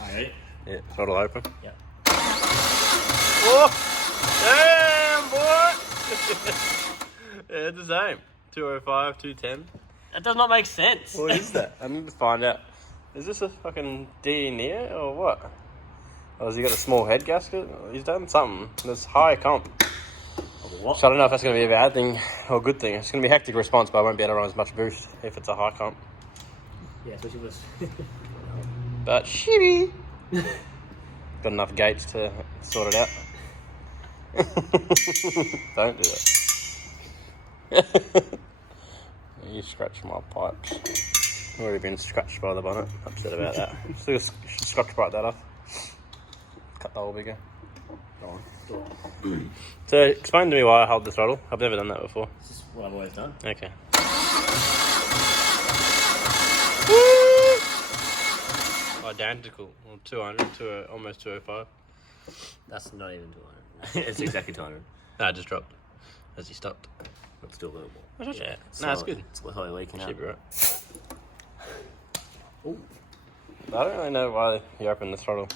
Alright. Yeah, throttle open. Yep. Oh! Damn, boy! Yeah, it's the same. 205, 210. That does not make sense. What is that? I need to find out. Is this a fucking D near or what? Oh, has he got a small head gasket? He's done something. There's high comp. What? So I don't know if that's going to be a bad thing or a good thing. It's going to be a hectic response, but I won't be able to run as much boost if it's a high comp. Yeah, especially with But shibby! Got enough gates to sort it out. Don't do that. You scratch my pipes. I've already been scratched by the bonnet. Upset about that. Still should scotch bright that off. Cut the hole bigger. Go on. So explain to me why I hold the throttle. I've never done that before. This is what I've always done. Okay. Identical. Well, 200 to almost 205. That's not even 200. It's exactly 200. No, it just dropped as he stopped. It's still a little more. Yeah. No, it's good. It's slowly leaking out. Should be right. Ooh. I don't really know why you open the throttle.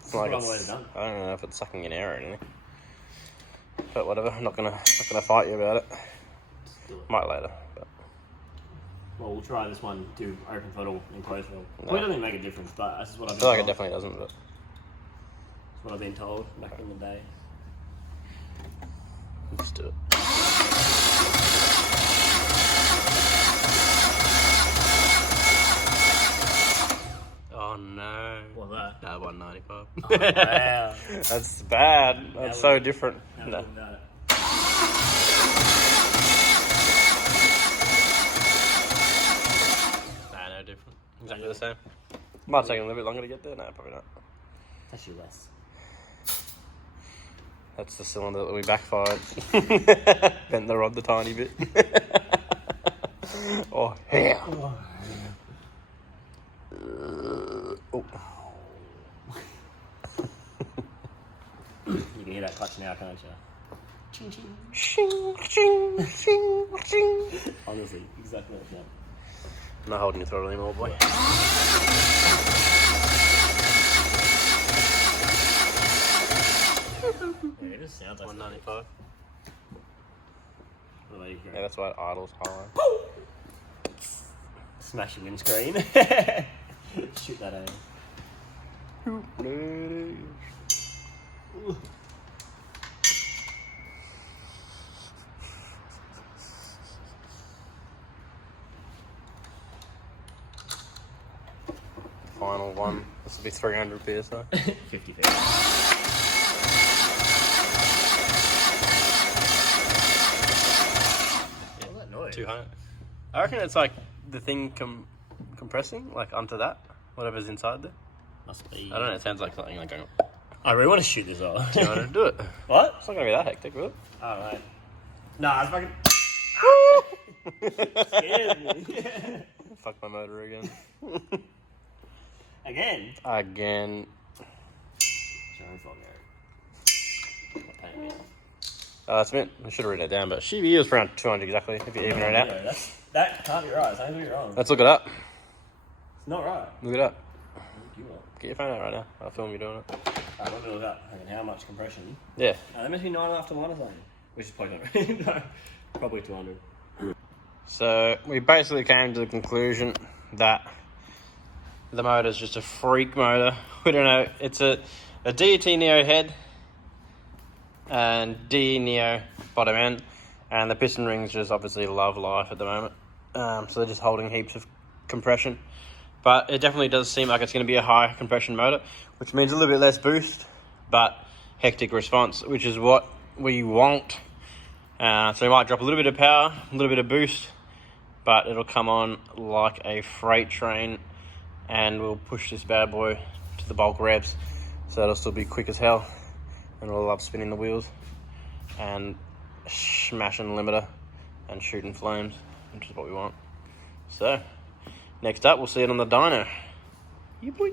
It's not That's what I've it's, always done. I don't know if it's sucking in air or anything. But whatever, I'm not gonna fight you about it. Just do it. Might later. But Well, we'll try this one, do open throttle and closed throttle. No. Well, it doesn't make a difference, but that's what I've I been feel like it told. definitely doesn't. But That's what I've been told back in the day. let's do it. Oh no. What's that? No, 195. Oh, wow. That's bad. That's so different. How No. about it? Nah, no different. Exactly the same. Might take a little bit longer to get there. No, probably not. Actually less. That's the cylinder that we backfired. Bent the rod the tiny bit. Oh, yeah. Oh. You can hear that clutch now, can't you? Ching ching. Shing, shing, shing, shing. Honestly, exactly like that. I'm not holding your throttle anymore, boy. Yeah, it just sounds like 195. What about you, Yeah, that's why it idles high. Smash your windscreen. Shoot that out. Final one. This will be 300 PSI. 50 feet. What's that noise? 200. I reckon it's like the thing compressing, like onto that, whatever's inside there. Must be. I don't know. It sounds like something like going. I really want to shoot this off. 200. Do it. What? It's not gonna be that hectic, will it? Alright. Nah, it's fucking... Scares me. Fuck my motor again. Again? Again. It's your own fault, Gary. Not paying me. That's it. I should have written it down, but she was around 200 exactly, if you even it out. Yeah, that can't be right. Something's really wrong. Let's look it up. It's not right. Look it up. You are. Get your phone out right now. I'll film you doing it. Alright, let me look up. Okay, how much compression? Yeah. That must be 9.5 to 1 or something. Which is probably not right. No, probably 200. So we basically came to the conclusion that the motor is just a freak motor. We don't know. It's a DET Neo head and DE Neo bottom end, and the piston rings just obviously love life at the moment. So they're just holding heaps of compression. But it definitely does seem like it's going to be a high compression motor, which means a little bit less boost, but hectic response, which is what we want. So we might drop a little bit of power, a little bit of boost, but it'll come on like a freight train, and we'll push this bad boy to the bulk revs, so it'll still be quick as hell, and we'll love spinning the wheels and smashing limiter and shooting flames, which is what we want. So next up, we'll see it on the dyno. Yeah, boy.